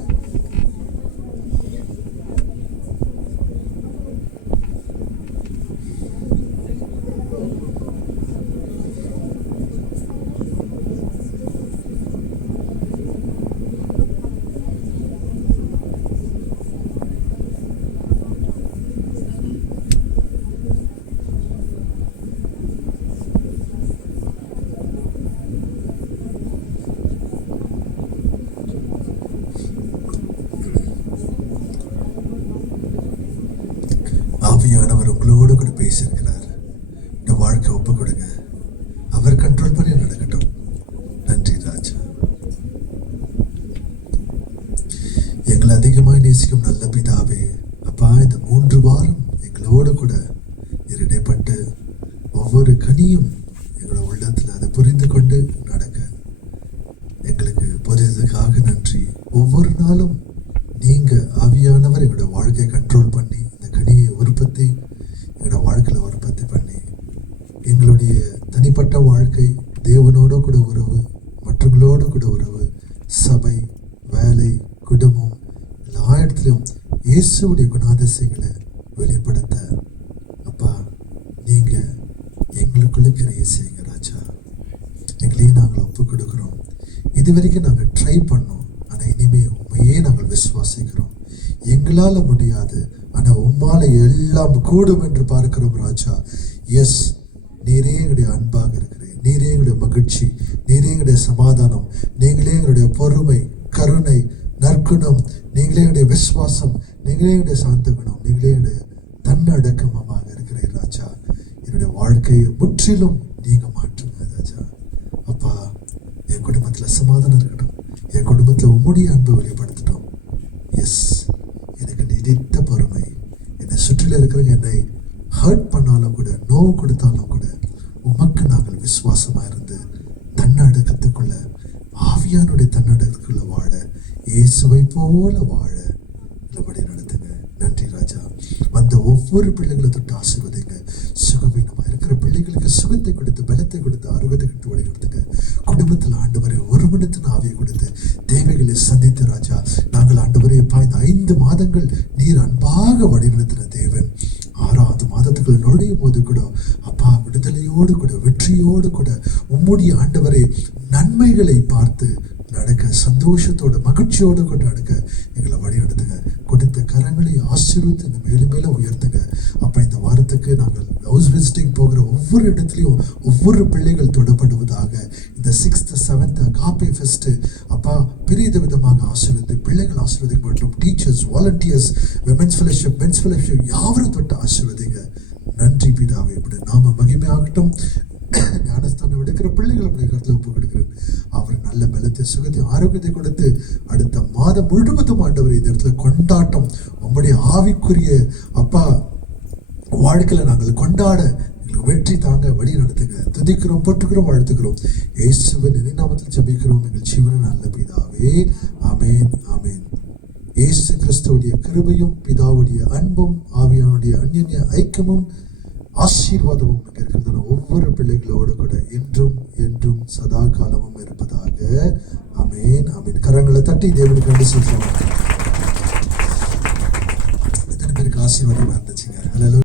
ஆவியானவர் உங்களோடு கூட பேசியிருக்கிறார். இந்த வாழ்க்கை ஒப்பு கொடுங்க, அவர் கண்ட்ரோல் பண்ணி நடக்கட்டும். நன்றி ராஜா. எங்களை அதிகமாக நேசிக்கும் நல்ல பிதாவே, அப்பா, இந்த 3 வாரம் எங்களோடு கூட இடைப்பட்டு ஒவ்வொரு கனியும் எங்களோட உள்ளத்தில் அதை புரிந்து கொண்டு நடக்க எங்களுக்கு புரிந்ததுக்காக நன்றி. ஒவ்வொரு நாளும் நீங்க ஆவியானவர் எங்களோட வாழ்க்கையை கண்ட்ரோல் பண்ணி இந்த கனியை உற்பத்தி எங்களோட வாழ்க்கையில உற்பத்தி பண்ணி எங்களுடைய தனிப்பட்ட வாழ்க்கை, தேவனோடு கூட உறவு, மற்றவங்களோடு கூட உறவு, சபை, வேலை, குடும்பம், எல்லா இடத்துலையும் இயேசுடைய குணாதிசயங்களை வெளிப்படுத்த அப்பா நீங்க எங்களுக்குள்ள கிரியை செய்யுங்க ராஜா. எங்களையும் நாங்கள் ஒப்பு கொடுக்குறோம். இதுவரைக்கும் நாங்கள் ட்ரை பண்ணோம், ஆனால் இனிமே உண்மையே நாங்கள் விசுவாசிக்கிறோம். எங்களால் முடியாது, ஆனால் உம்மால எல்லாம் கூடும் என்று பார்க்கிறோம் ராஜா. எஸ், நீரே எங்களுடைய அன்பாக இருக்கிறேன், நீரே எங்களுடைய மகிழ்ச்சி, நீரே எங்களுடைய சமாதானம், நீங்களே எங்களுடைய பொறுமை, கருணை, நற்குணம், நீங்களே எங்களுடைய விசுவாசம், நீங்களே எங்களுடைய சாந்த குணம், நீங்களே எங்களுடைய தன்னடக்கமாக இருக்கிறேன் ராஜா. என்னுடைய வாழ்க்கையை முற்றிலும் நீங்க மாற்றுங்க ராஜா. அப்பா, என் குடும்பத்தில் சமாதானம் இருக்கட்டும், என் குடும்பத்தில் உம்முடைய அன்பை வெளிப்படுத்தட்டும். எஸ், எனக்கு நீடித்த பொறுமை, என்னை சுற்றில இருக்கிறவங்க என்னை ஹர்ட் பண்ணாலும் கூட, நோவு கொடுத்தாலும் கூட உமக்கு நாங்கள் விசுவாசமா இருந்து தன்னடக்கத்துக்குள்ள, ஆவியானுடைய தன்னடக்கத்துக்குள்ள வாழ, இயேசுவை போல வாழ வழி நடத்துங்க. நன்றி ராஜா. வந்த ஒவ்வொரு பிள்ளைகளை தொட்டு ஆசீர்வதிங்க. சுகவீனமா இருக்கிற பிள்ளைகளுக்கு சுகத்தை கொடுத்து, பலத்தை கொடுத்து, ஆரோக்கியத்தை கொடுத்து வழி நடத்துங்க. குடும்பத்தில் ஆண்டவரை ஒருமிடத்தின் ஆவியை கொடுத்து தேவைகளை சந்தித்து ராஜா, நாங்கள் ஆண்டவரை பாய்ந்த 5 மாதங்கள் நீர் அன்பாக வழி நடத்தின தேவன், 6வது மாதத்துக்குள்ள நுழையும் போது கூட அப்பா விடுதலையோடு கூட, வெற்றியோடு கூட உம்முடைய ஆண்டவரை நன்மைகளை பார்த்து நடக்க, சந்தோஷத்தோட, மகிழ்ச்சியோடு கூட நடக்க எங்களை வழி நடத்துங்க. கொடுத்த கரங்களை ஆசீர்வதித்து மேலும் மேலும் உயர்த்துங்க. அப்ப இந்த வாரத்துக்கு நாங்கள் ஹவுஸ் விசிட்டிங் போகிற ஒவ்வொரு இடத்துலையும் ஒவ்வொரு பிள்ளைகள் தொடப்படுவதாக. இந்த 6th 7th அகாப்பே ஃபெஸ்ட் அப்பா பெரிய விதமாக ஆசீர்வதித்து பிள்ளைகள் ஆசீர்வதிக்கப்பட்டும். Teachers, volunteers, women's fellowship, men's fellowship யாவரும் தொட்டு ஆசீர்வதிங்க. நன்றி பிதாவே. இப்படி நாம மகிமை ஆகட்டும். ஞானஸ்தானம் எடுக்கிற பிள்ளைகளை கருத்துல ஒப்பு கொடுக்கிறேன். அவர் நல்ல பலத்தை, சுகத்தை, ஆரோக்கியத்தை கொடுத்து அடுத்த மாதம் முழுவதும் ஆண்டவர் இந்த இடத்துல கொண்டாட்டம், உங்களுடைய ஆவிக்குரிய அப்பா வாழ்க்கையில நாங்கள் கொண்டாட எங்களுக்கு வெற்றி தாங்க வழி நடத்துங்க. துதிக்கிறோம், போற்றுக்கிறோம், வாழ்த்துக்கிறோம். இயேசுவின் நாமத்தில் ஜெபிக்கிறோம் எங்கள் ஜீவன நல்ல பிதாவே. ஆமென், ஆமென். இயேசு கிறிஸ்துவுடைய கிருபையும், பிதாவுடைய அன்பும், ஆவியானுடைய அந்யோன்ய ஐக்கியமும், ஆசீர்வாதமும் இருக்கிறது ஒவ்வொரு பிள்ளைகளோடு கூட இன்றும் என்றும் சதா காலமும் இருப்பதாக. ஆமென், ஆமென். கரங்களை தட்டி தேவனுக்கு நன்றி சொல்றோம். எத்தனை பேருக்கு ஆசீர்வாதமா இருந்துச்சுங்க. ஹல்லேலூயா.